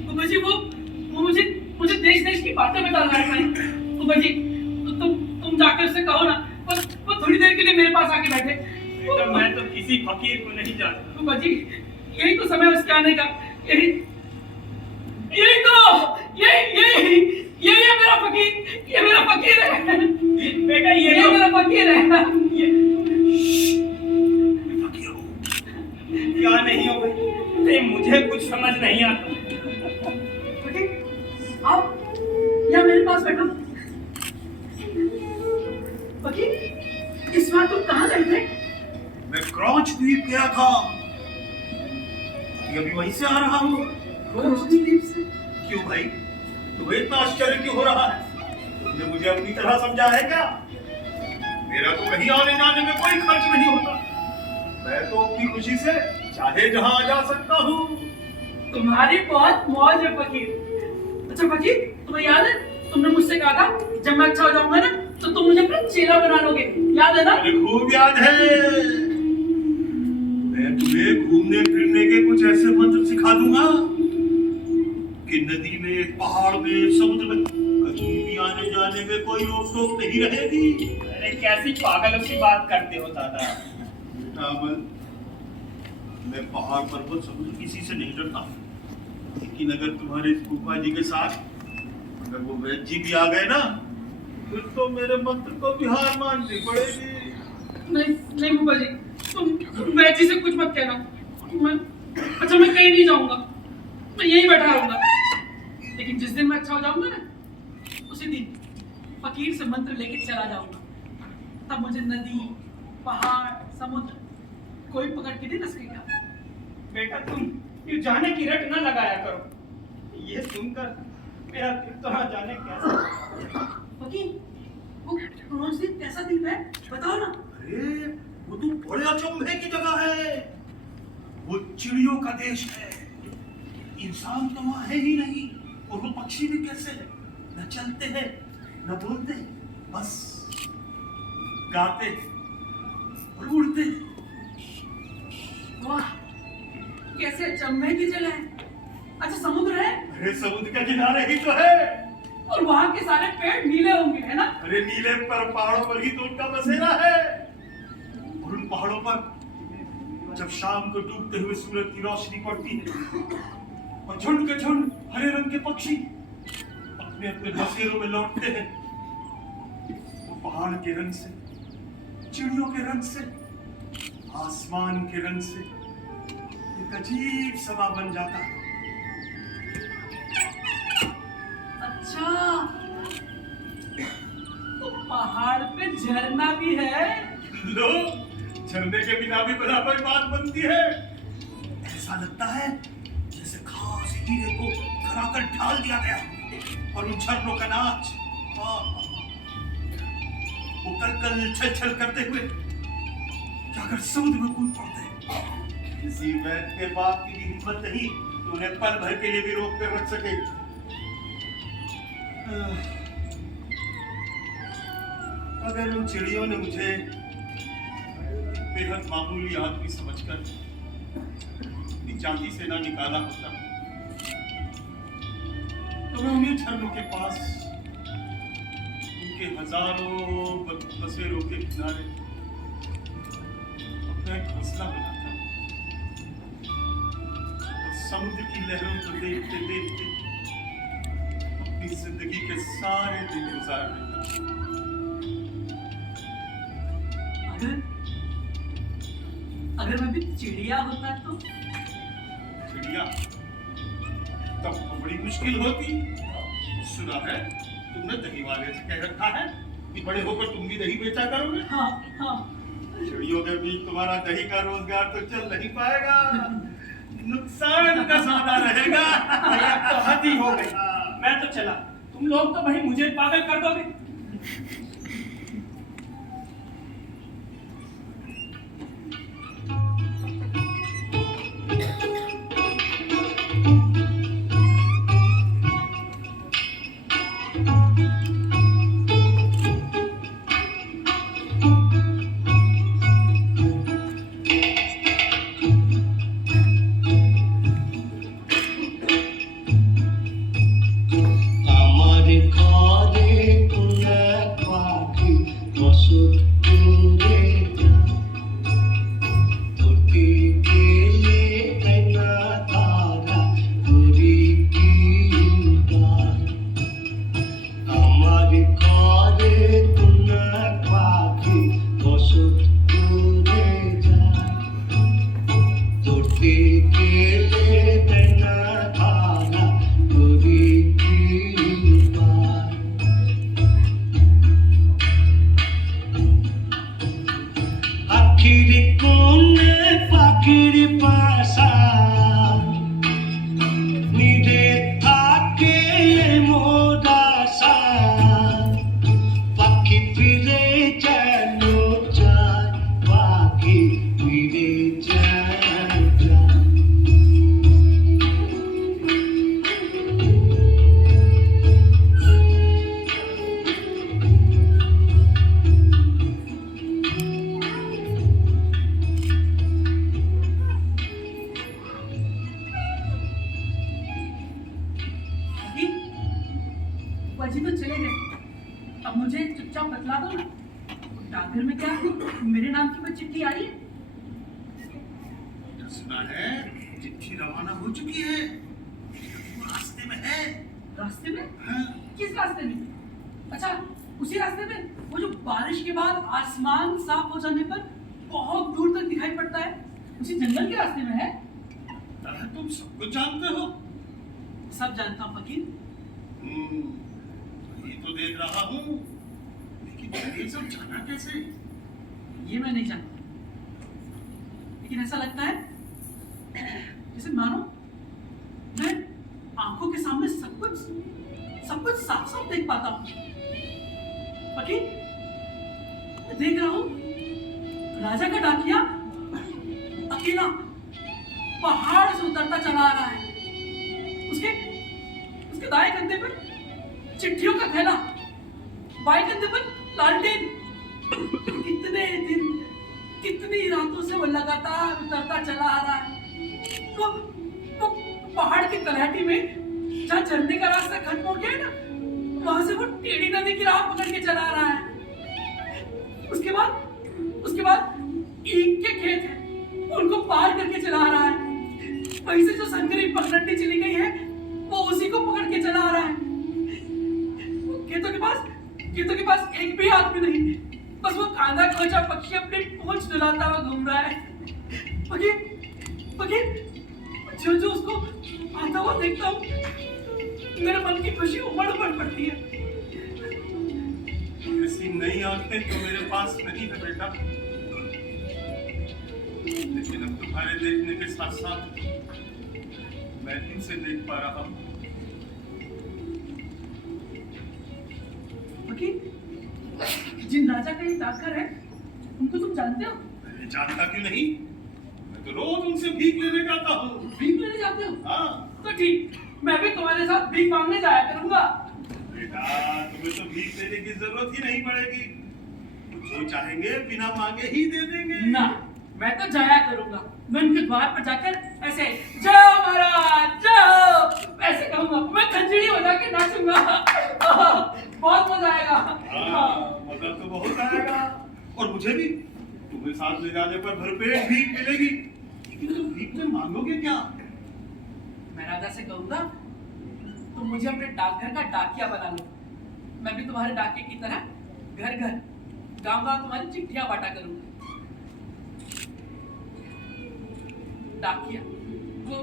फूफा जी, वो मुझे देश की बातें बता रहा है। फूफा जी, तो तुम जाकर उससे कहो ना, वो थोड़ी देर के लिए मेरे पास आके बैठे। बेटा, मैं तो किसी फकीर को नहीं जानता। फूफा जी, यही तो समय उसके आने का। यही है मेरा फकीर। ये मेरा फकीर है बेटा, ये मेरा फकीर है। फकीर हो क्या नहीं हो भाई? मुझे कुछ समझ नहीं आता। आप यहाँ मेरे पास बैठो। फकीर, इस बार तुम कहाँ गए थे? मैं क्रॉच द्वीप गया था, अभी वहीं से आ रहा हूँ। क्यों भाई, तुम्हें इतना आश्चर्य क्यों हो रहा है? तुमने मुझे अपनी तरह समझा है क्या? मेरा तो कहीं आने जाने में कोई खर्च नहीं होता। मैं तो अपनी खुशी से चाहे जहां आ जा सकता हूँ। तुम्हारी बहुत मौज है फकीर। अच्छा फकीर, तुम्हें याद है तुमने मुझसे कहा था जब मैं अच्छा हो जाऊंगा ना तो तुम मुझे अपना चेला बना लोगे, याद है ना? मुझे खूब याद है। मैं तुम्हें घूमने फिरने ऐसे मंत्र सिखा दूंगा कि नदी में, पहाड़ में, समुद्र में कहीं भी आने जाने में कोई रोक टोक नहीं रहेगी। अरे कैसी पागलों की बात करते हो दादा। अमल, मैं पहाड़ पर्वत समुद्र किसी से नहीं डरता, लेकिन अगर तुम्हारे फूफा जी के साथ अगर वो वैद्य जी भी आ गए ना, फिर तो मेरे मंत्र को भी हार माननी पड़ेगी। नहीं नहीं फूफा जी, तुम वैद्य जी से कुछ मत कहना। मैं कहीं नहीं जाऊंगा, मैं यहीं बैठा रहूंगा। लेकिन जिस दिन मैं अच्छा हो जाऊंगा ना, उसी दिन फकीर से मंत्र लेके चला जाऊंगा। तब मुझे नदी, पहाड़, समुद्र कोई पकड़ के नहीं न सकेगा। बेटा तुम ये जाने की रट न लगाया करो। ये सुनकर मेरा दिल तो ना जाने कैसा। फकीर, वो रोज दिन कैसा दिन है बताओ ना। अरे वो तो बड़े अचंभे की जगह है। वो चिड़ियों का देश है। इंसान तो वहां है ही नहीं, और वो पक्षी भी कैसे है, न चलते हैं न बोलते, बस गाते और उड़ते। वाह, कैसे अचंभे की जगह है। अच्छा समुद्र है? अरे समुद्र के किनारे ही तो है। और वहां के सारे पेड़ नीले होंगे, है ना? अरे नीले पर पहाड़ों पर ही तो उनका बसेरा है। और उन पहाड़ों पर जब शाम को डूबते हुए सूरज की रोशनी पड़ती है और झुंड के झुंड हरे रंग के पक्षी अपने अपने बसेरों में लौटते हैं, तो पहाड़ के रंग से, चिड़ियों के रंग से, आसमान के रंग से एक अजीब समा बन जाता है। अच्छा, तो पहाड़ पे झरना भी है? लो, झरने के बिना भी बराबर बात बनती है। ऐसा लगता है जैसे खास हीरे को कराकर ढाल दिया गया, और उन झरनों का नाच वो कल छल छल करते हुए क्या कर समुद्र में कूद पड़ते। किसी वैद्य के बाप की भी हिम्मत नहीं तो उन्हें पल भर के लिए भी रोक कर रख सके। अगर उन चिड़ियों ने मुझे बेहद मामूली आदमी समझकर चांदी से ना निकाला होता, तो मैं उन्हीं झरनों के पास उनके हजारों बसेरों के किनारे अपना एक घोंसला बनाता और समुद्र की लहरों को देखते देखते अपनी जिंदगी के सारे दिन गुजार देता। अगर मैं भी चिड़िया होता तो? चिड़िया तब तो बड़ी मुश्किल होती। सुना है तुमने दही वाले से कह रखा है कि बड़े होकर तुम भी दही बेचा करोगे। हाँ हाँ। चिड़ियों के बीच तुम्हारा दही का रोजगार तो चल नहीं पाएगा, नुकसान का सौदा रहेगा। अब तो हद ही हो गई। मैं तो चला, तुम लोग तो भाई मुझे पागल कर दोगे। जी तो चले गए, अब मुझे चुपचाप बतला दो ना, डाकघर में क्या मेरे नाम की कोई चिट्ठी आई है? सुना है चिट्ठी रवाना हो चुकी है, वो रास्ते में है। रास्ते में? हाँ। किस रास्ते में? अच्छा, उसी रास्ते में वो जो बारिश के बाद आसमान साफ हो जाने पर बहुत दूर तक दिखाई पड़ता है, उसी जंगल के रास्ते में है। तुम सब कुछ जानते हो? सब जानता हूँ फकीर। ये तो देख रहा हूँ, लेकिन ये सब जाना कैसे? ये मैं नहीं जानता, लेकिन ऐसा लगता है जैसे मानो मैं आंखों के सामने सब कुछ साफ साफ देख पाता हूँ। फकीर, मैं देख रहा हूँ राजा का डाकिया अकेला पहाड़ से उतरता चला आ रहा है। उसके दाएं कंधे पर चिट्ठियों का थैला, बाएं कंधे पर लालटेन। कितने दिन, कितनी रातों से वो लगातार उतरता चला आ रहा है। वो पहाड़ की तलहटी में जहाँ झरने का रास्ता खत्म हो गया है ना, वहां से वो टेढ़ी नदी की राह पकड़ के चला आ रहा है। उसके बाद ईंट के खेत हैं, उनको पार करके चला आ रहा है। वहीं से जो संकरी पगडंडी चली गई है, वो उसी को पकड़ के चला आ रहा है। खेतों के पास एक भी आदमी नहीं, बस वो खाना खोजा पक्षी अपनी पूंछ डुलाता हुआ घूम रहा है। फकीर, जो उसको आता हुआ देखता हूँ, मेरे मन की खुशी उमड़ पड़ती है। ऐसी नई आंखें तो मेरे पास नहीं है बेटा, लेकिन अब तुम्हारे देखने के साथ साथ मैं इनसे देख पा रहा हूँ। जिन राजा का ये डाकघर है, उनको तुम जानते हो? मैं जानता क्यों नहीं, मैं तो रोज उनसे भीख लेने जाता हूँ। भीख लेने जाते हो? हाँ। तो ठीक, मैं भी तुम्हारे साथ भीख मांगने जाया करूंगा। बेटा, तुम्हें तो भीख देने की जरूरत ही नहीं पड़ेगी, जो चाहेंगे बिना मांगे ही दे देंगे। ना, मैं तो जाया करूंगा। मैं उनके द्वार पर जाकर ऐसे जाओ महाराज जाओ ऐसे कहूंगा, मैं खंजड़ी बजा के नाचूंगा। बहुत मजा आएगा। मजा तो बहुत आएगा, और मुझे भी तुम्हें साथ ले जाने पर भरपेट भीख मिलेगी। लेकिन तुम भीख में मांगोगे क्या? मैं राजा से कहूंगा तुम मुझे अपने डाकघर का डाकिया बना लो। मैं भी तुम्हारे डाकिये की तरह घर घर गांव तुम्हारी चिट्ठियां बांटा करूंगा। डाकिया, वो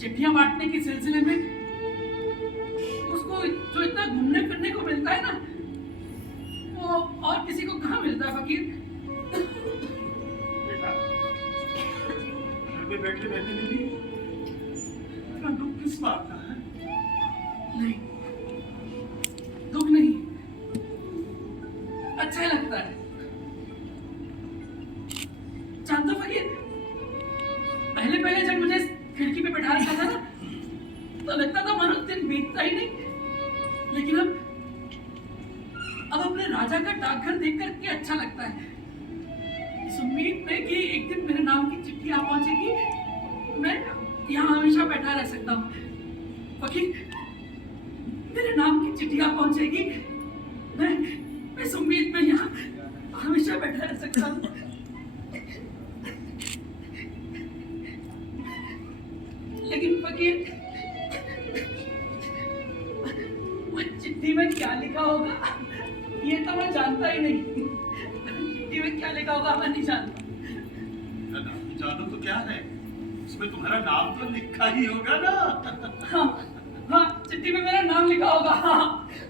चिट्ठियां बांटने के सिलसिले में उसको जो इतना घूमने फिरने को मिलता है ना, वो और किसी को कहाँ मिलता है फकीर। बेटा, घर पे बैठे बैठे नहीं इतना दुख किस बात का है? नहीं, दुख नहीं, अच्छा लगता है। जानते हो फकीर, पहले जब मुझे खिड़की पे बैठा रखा था ना, तो लगता था मानो दिन बीतता ही नहीं। लेकिन अब अपने राजा का डाकघर देख करके अच्छा लगता है। इस उम्मीद में कि एक दिन मेरे नाम की चिट्ठी आ पहुंचेगी, मैं यहाँ हमेशा बैठा रह सकता हूँ। फकीर, मेरे नाम की चिट्ठी आ पहुंचेगी, मैं इस उम्मीद में यहाँ हमेशा बैठा रह सकता हूँ। लेकिन फकीर, वो चिट्ठी में क्या लिखा होगा ये तो मैं जानता ही नहीं। चिट्ठी में क्या लिखा होगा मैं नहीं जानता। जानो तो क्या है, उसमें तुम्हारा नाम तो लिखा ही होगा ना। हाँ, चिट्ठी में मेरा नाम लिखा होगा। हाँ,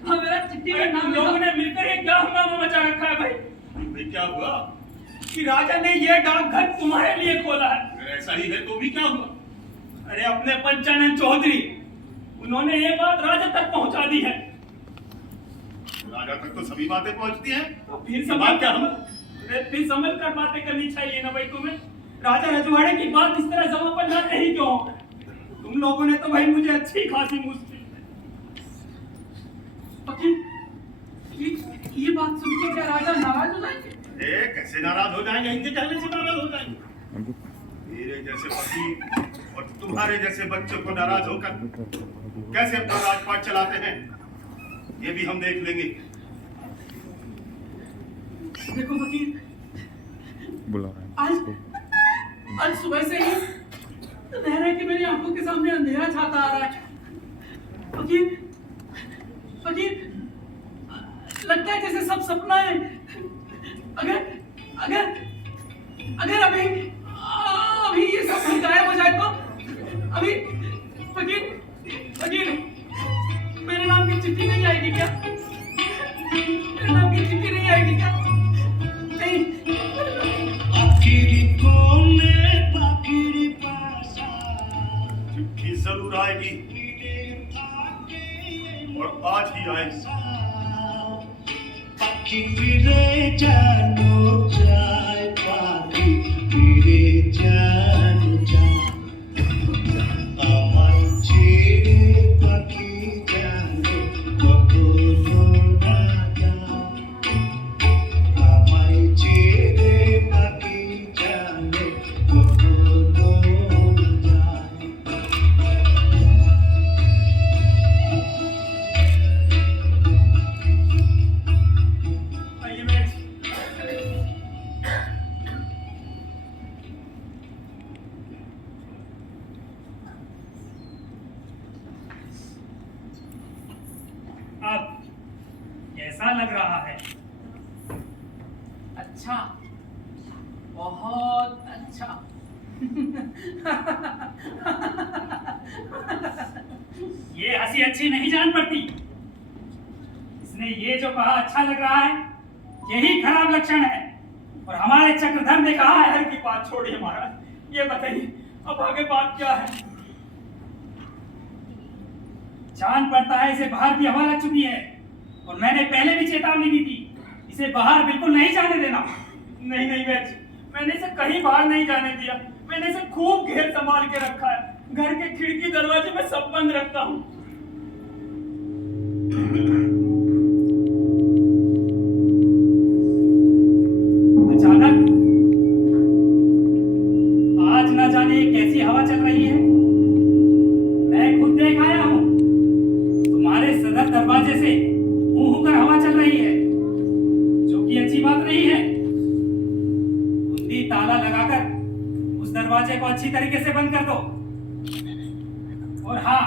मेरा चिट्ठी में नाम। लोगों ने मिलकर ये क्या हंगामा मचा रखा है भाई? भाई क्या हुआ? कि राजा ने ये डाकघर तुम्हारे लिए खोला है। अगर ऐसा ही है तो भी क्या हुआ? अरे अपने पंचानन चौधरी, उन्होंने ये बात राजा तक पहुंचा दी है। राजा तक तो सभी बातें पहुंचती हैं। तो फिर फिर संभल कर बातें करनी चाहिए ना भाई तुम्हें। राजा रजवाड़े की बात इस तरह जमा पर लाते ही क्यों? तुम लोगों ने तो भाई मुझे अच्छी खासी मुश्किल। ये बात सुन के क्या राजा नाराज हो जाएंगे? कैसे नाराज हो जाएंगे? इनके कहने से नाराज हो जाएंगे। मेरे जैसे पति और तुम्हारे जैसे बच्चों को नाराज होकर कैसे अपना राजपाट चलाते हैं? ये भी हम देख लेंगे। देखो फकीर, बुला रहा है आज सुबह से ही नहर है कि मेरी आंखों के सामने अंधेरा छाता आ रहा है। फकीर, फकीर, लगता है जैसे सब सपना है। अगर अगर अगर अभी ये सब गायब हो जाए तो अभी फकीर, फकीर, मेरे नाम की चिट्ठी नहीं आएगी क्या? मेरे नाम की चिट्ठी नहीं आएगी क्या? नहीं। चिट्ठी जरूर आएगी और आज ही आएगी। आइए बैठ। अब कैसा लग रहा है? अच्छा, बहुत अच्छा। ये हंसी अच्छी नहीं जान पड़ती। इसने ये जो कहा अच्छा लग रहा है, यही खराब लक्षण है। और हमारे चक्रधर ने कहा है शहर की बात छोड़िए महाराज, ये बताइए अब आगे बात क्या है? जान पड़ता है इसे बाहर की हवा लग चुकी है, और मैंने पहले भी चेतावनी दी थी, इसे बाहर बिल्कुल नहीं जाने देना। नहीं नहीं बैठ, मैंने इसे कहीं बाहर नहीं जाने दिया। मैंने इसे खूब घेर संभाल के रखा है। घर के खिड़की दरवाजे में सब बंद रखता हूँ। अचानक आज न जाने कैसी हवा चल रही है। मैं खुद देख आया हूँ, तुम्हारे सदर दरवाजे से हूँ होकर हवा चल रही है, जो कि अच्छी बात नहीं है। कुंडी ताला लगाकर उस दरवाजे को अच्छी तरीके से बंद कर दो। और हाँ,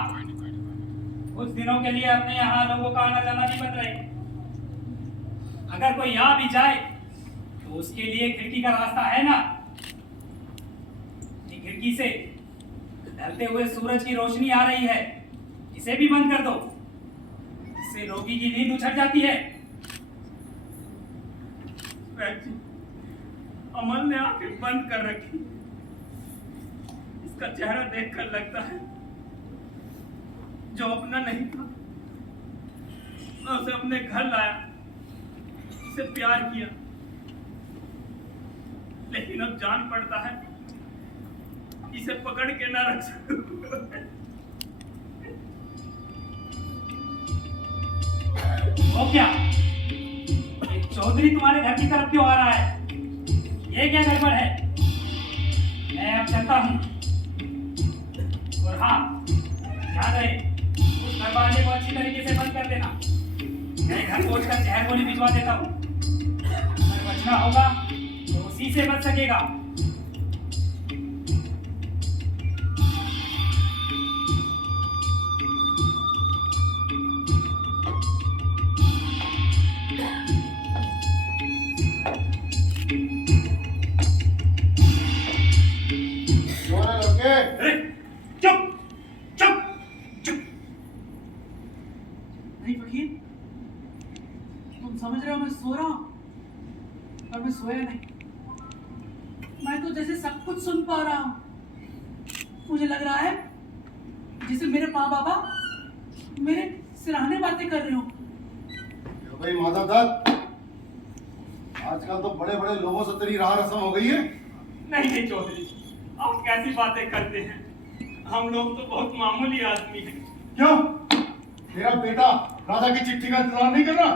कुछ दिनों के लिए अपने यहाँ लोगों का आना जाना नहीं बंद रहे। अगर कोई यहाँ भी जाए तो उसके लिए खिड़की का रास्ता है ना। ये खिड़की से ढलते हुए सूरज की रोशनी आ रही है, इसे भी बंद कर दो। इससे रोगी की नींद उछट जाती है। बैठ जी, अमल ने आंखें बंद कर रखी। इसका चेहरा देखकर लगता है जो अपना नहीं था। मैं उसे अपने घर लाया, उसे प्यार किया, लेकिन अब जान पड़ता है इसे पकड़ के न रख सकूं। वो क्या, एक चौधरी तुम्हारे घर की तरफ क्यों आ रहा है? ये क्या गड़बड़ है? मैं अब चलता हूँ। और हाँ, याद रहे, उस दरवाजे को अच्छी तरीके से बंद कर देना। मैं घर पहुंचकर जहर गोली भिजवा देता हूँ। अगर बचना होगा तो उसी से बच सकेगा। सोने लगे। अरे चुप चुप चुप। नहीं फकीर, तुम समझ रहे हो मैं सो रहा हूँ, पर मैं सोया नहीं। मैं तो जैसे सब कुछ सुन पा रहा हूँ। मुझे लग रहा है जैसे मेरे माँ बाबा मेरे सिरहाने बातें कर रहे हो। भाई माधव दत्त, आजकल तो बड़े बड़े लोगों से तेरी राह रस्म हो गई है। नहीं नहीं चौधरी, आप कैसी बातें करते हैं? हम लोग तो बहुत मामूली आदमी हैं। क्यों? तेरा बेटा राजा की चिट्ठी का इंतजार नहीं कर रहा?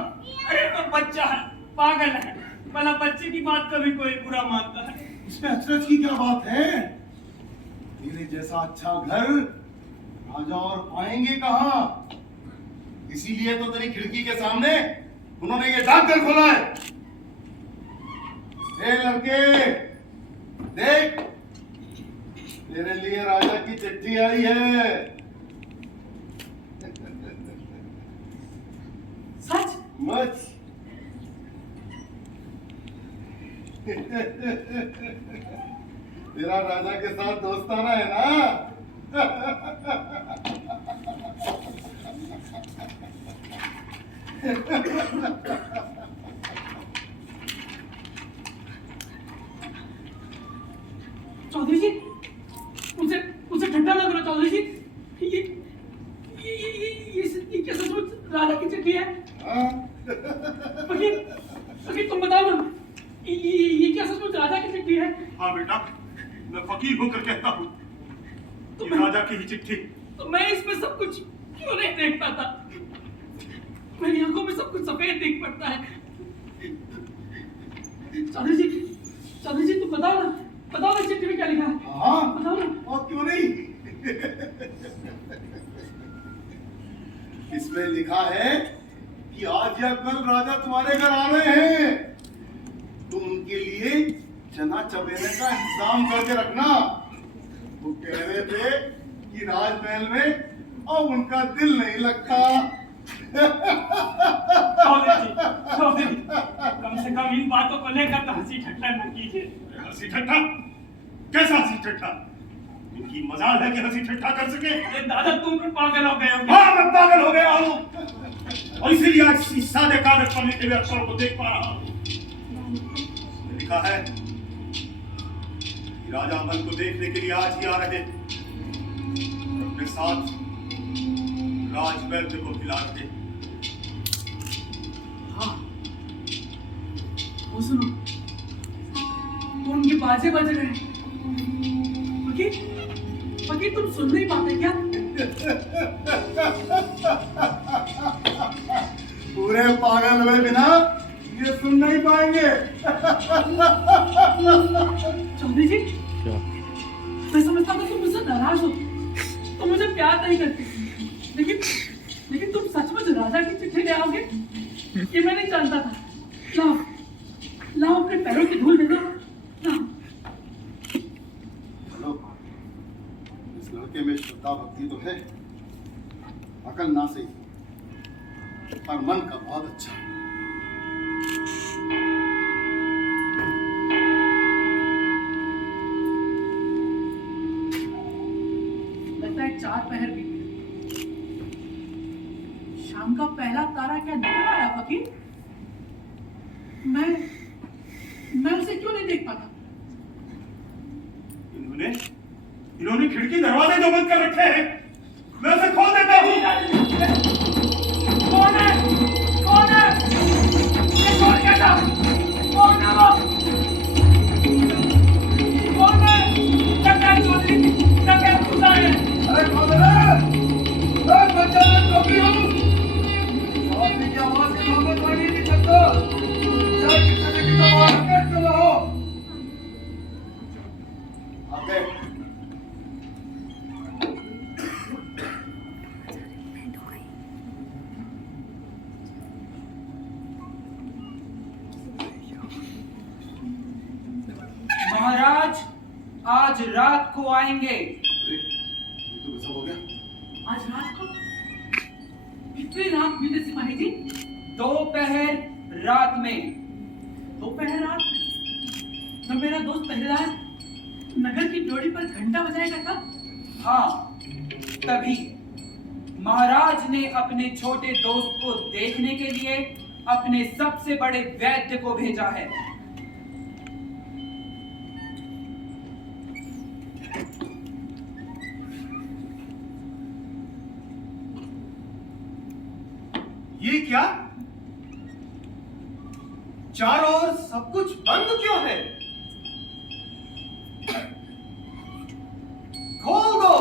अरे तो बच्चा है, पागल है। भला बच्चे की बात कभी कोई बुरा मानता है? इसमें अचरज की क्या बात है? तेरे जैसा अच्छा घर राजा और पाएंगे कहाँ? इसीलिए तो तेरी खिड़की के सामने उन्होंने ये डाकघर खोला है। ए लड़के, देख, तेरे लिए राजा की चिट्ठी आई है। सच? मच। तेरा राजा के साथ दोस्ताना है ना? चौधरी जी, मुझे मुझे ठंडा लग रहा चौधरी जी। ये क्या सचमुच राजा की चिट्ठी है? हाँ? वकील, वकील तुम बताओ ना, ये क्या सचमुच राजा की चिट्ठी है? हाँ बेटा, मैं फकीर होकर कहता हूँ तो कि मैं- राजा की ही चिट्ठी। तो मैं इसमें सब कुछ क्यों नहीं देख पाता? मेरी आंखों में सब कुछ सफेद दिख पड़ता है। चौधरी जी तुम बताओ ना चिट्ठी में क्या लिखा है? हाँ, बताओ ना। और क्यों नहीं? इसमें लिखा है कि आज या कल राजा तुम्हारे घर आ रहे हैं। तुम उनके लिए चना चबेने का इंतजाम करके रखना। वो कह रहे थे कि राजमहल में अब उनका दिल नहीं लगता। चौधरी जी, कम से कम इन बातों को लेकर तो हंसी ठट्ठा न कीजिए। हंसी ठट्ठा? कैसा हंसी ठट्ठा? इनकी मजाल है कि हंसी ठट्ठा कर सके। अरे दादा तुम भी पागल हो गए हो। हाँ, मैं पागल हो गया हूँ और इसीलिए आज इस सादे कागज पर लिखे हुए अक्षरों को देख पा रहा हूँ। इसमें लिखा है कि राजा अमल को देखने के लिए आज ही आ रहे और अपने साथ राजवैद्य को खिला रहे। हाँ, वो सुनो, तो उनके बाजे बज रहे हैं। वकील तुम सुन नहीं पाते क्या? पूरे पागल हुए बिना ये सुन नहीं पाएंगे। चौधरी जी, क्या? मैं समझता था तुम मुझसे नाराज हो, तुम मुझे प्यार नहीं करते, लेकिन तुम सचमुच राजा की चिट्ठी ले आओगे ये मैं नहीं जानता था। लाओ अपने पैरों की धूल दे दो। लाओ। हेलो, इस लड़के में श्रद्धा भक्ति तो है, अकल ना सही, पर मन का बहुत अच्छा है। लगता है 4 पहर बीत गए। शाम का पहला तारा क्या निकल आया वकील? मैं उसे क्यों नहीं देख पाता? इन्होंने खिड़की दरवाजे जो बंद कर रखे हैं, मैं उसे खोल देता हूँ। कौन है? ये कौन कैसा? कौन है वो? कौन है? डकैत चौधरी, डकैत घुसा है। अरे कौन है? अरे बच्चा मैं चौधरी हूँ। चौधरी की आवाज की मोहब्बत वाली नहीं सकता। चाहे कितने से कितना बाहर कर रहो। आगे। महाराज आज रात को आएंगे। ये तो कैसा हो गया? आज रात को? कितनी रात बीते सिपाही जी? दोपहर रात में। दोपहर रात में? जब मेरा दोस्त पहरेदार नगर की ड्योढ़ी पर घंटा बजाया करता? हाँ, तभी महाराज ने अपने छोटे दोस्त को देखने के लिए अपने सबसे बड़े वैद्य को भेजा है। ये क्या? चारों ओर सब कुछ बंद क्यों है? खोल दो,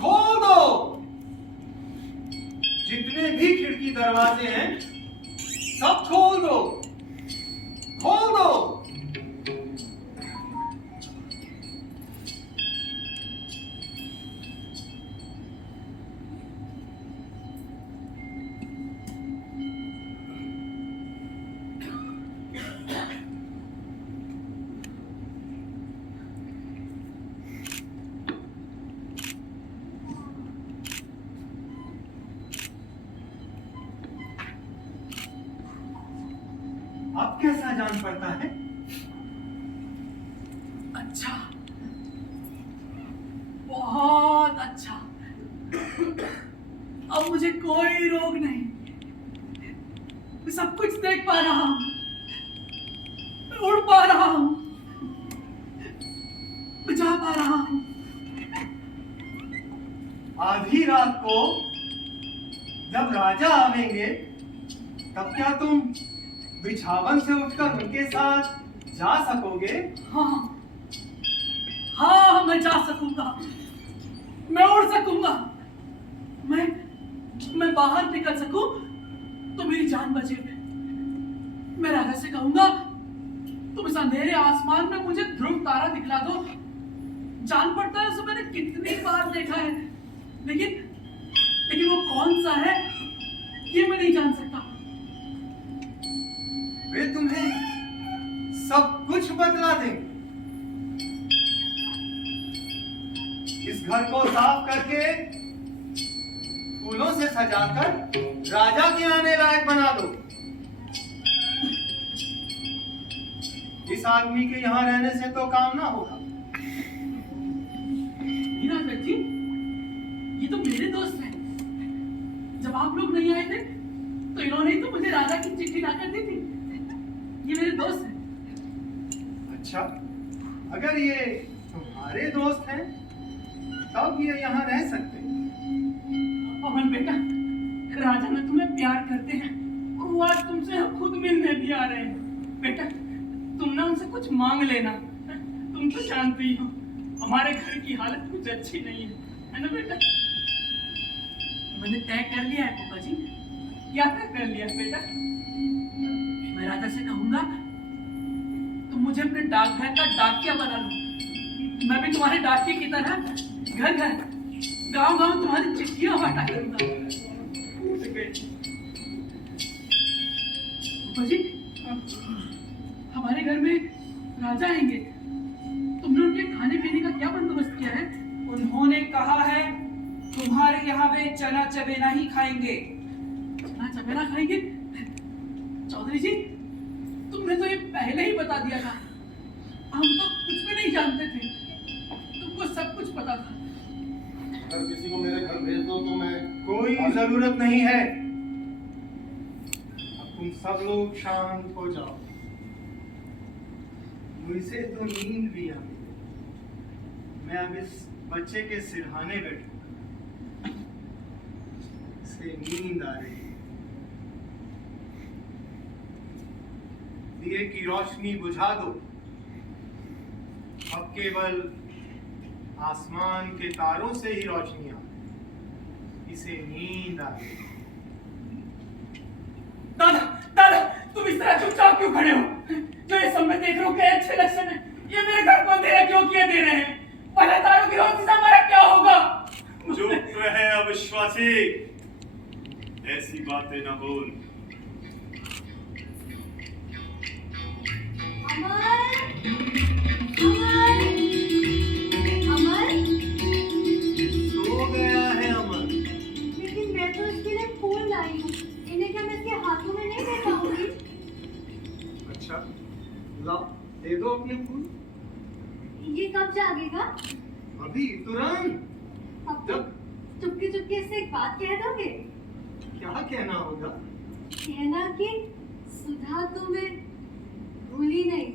खोल दो। जितने भी खिड़की दरवाजे हैं सब खोल दो, खोल दो। जान पड़ता है। अच्छा, बहुत अच्छा। अब मुझे कोई रोग नहीं, मैं सब कुछ देख पा रहा हूँ, मैं उड़ पा रहा हूँ, मैं जा पा रहा हूँ। आधी रात को जब राजा आवेंगे तब क्या तुम बिछावन से उठकर उनके साथ जा सकोगे? हाँ हाँ, मैं जा सकूंगा, मैं उड़ सकूंगा, मैं बाहर निकल सकूं तो मेरी जान बचे। मैं राजा से कहूंगा तुम इस अंधेरे आसमान में मुझे ध्रुव तारा दिखला दो। जान पड़ता है उसे मैंने कितनी बार देखा है, लेकिन वो कौन सा है ये मैं नहीं जान सकता। वे तुम्हें सब कुछ बतला देंगे। इस घर को साफ करके फूलों से सजाकर राजा के आने लायक बना दो। इस आदमी के यहाँ रहने से तो काम ना होगा। हीराजबेग जी, ये तो मेरे दोस्त हैं। जब आप लोग नहीं आए थे तो इन्होंने ही तो मुझे राजा की चिट्ठी लाकर दी थी। ये मेरे दोस्त हैं। अच्छा, अगर ये तुम्हारे दोस्त हैं तब ये यहाँ रह सकते हैं। अमन बेटा, राजा ने तुम्हें प्यार करते हैं और वो आज तुमसे खुद मिलने भी आ रहे हैं। बेटा, तुम ना उनसे कुछ मांग लेना। तुम तो जानती हो हमारे घर की हालत कुछ अच्छी नहीं है ना बेटा? मैंने तय कर लिया है पापा जी। क्या तय कर लिया बेटा? मैं राजा से कहूंगा तुम मुझे अपने डाकघर का डाकिया बना लो। मैं भी तुम्हारे डाकिये की तरह घर घर गांव गांव तुम्हारी चिट्ठियां बांटा करूंगा। पापा जी, हमारे घर में राजा आएंगे, तुमने उनके खाने पीने का क्या बंदोबस्त किया है? उन्होंने कहा है तुम्हारे यहाँ वे चना चबेना ही खाएंगे। चना चबेना खाएंगे? चौधरी जी, तुमने तो ये पहले ही बता दिया था। हम तो कुछ भी नहीं जानते थे, तुमको सब कुछ पता था। अगर किसी को मेरे घर भेज दो तो मैं कोई जरूरत नहीं है। अब तुम सब लोग शांत हो जाओ। मुझे तो नींद भी आ गई। मैं अब इस बच्चे के सिरहाने बैठूं, इसे नींद आ रही है। दिए की रोशनी बुझा दो। अब केवल आसमान के तारों से ही रोशनी आ, इसे नींद आ गई। दादा, दादा, तुम इस तरह चुपचाप क्यों खड़े हो? जो ये सब मैं देख रहा हूँ क्या अच्छे लक्षण है? ये मेरे घर को अंधेरा क्यों किए दे रहे हैं? पहले तारों की रोशनी से हमारा क्या होगा? चुप रहे अविश्वासी, ऐसी बातें न बोल। अमर, सो गया है अमर। लेकिन मैं तो इसके लिए फूल लाई हूँ। इन्हें क्या मैं इसके हाथों में नहीं दे पाऊंगी? अच्छा, लाओ दे दो अपने फूल। ये कब जागेगा? अभी तुरंत। अब तो चुपके चुपके से एक बात कह दोगे? क्या कहना होगा? कहना कि सुधा तुम्हें भूली नहीं।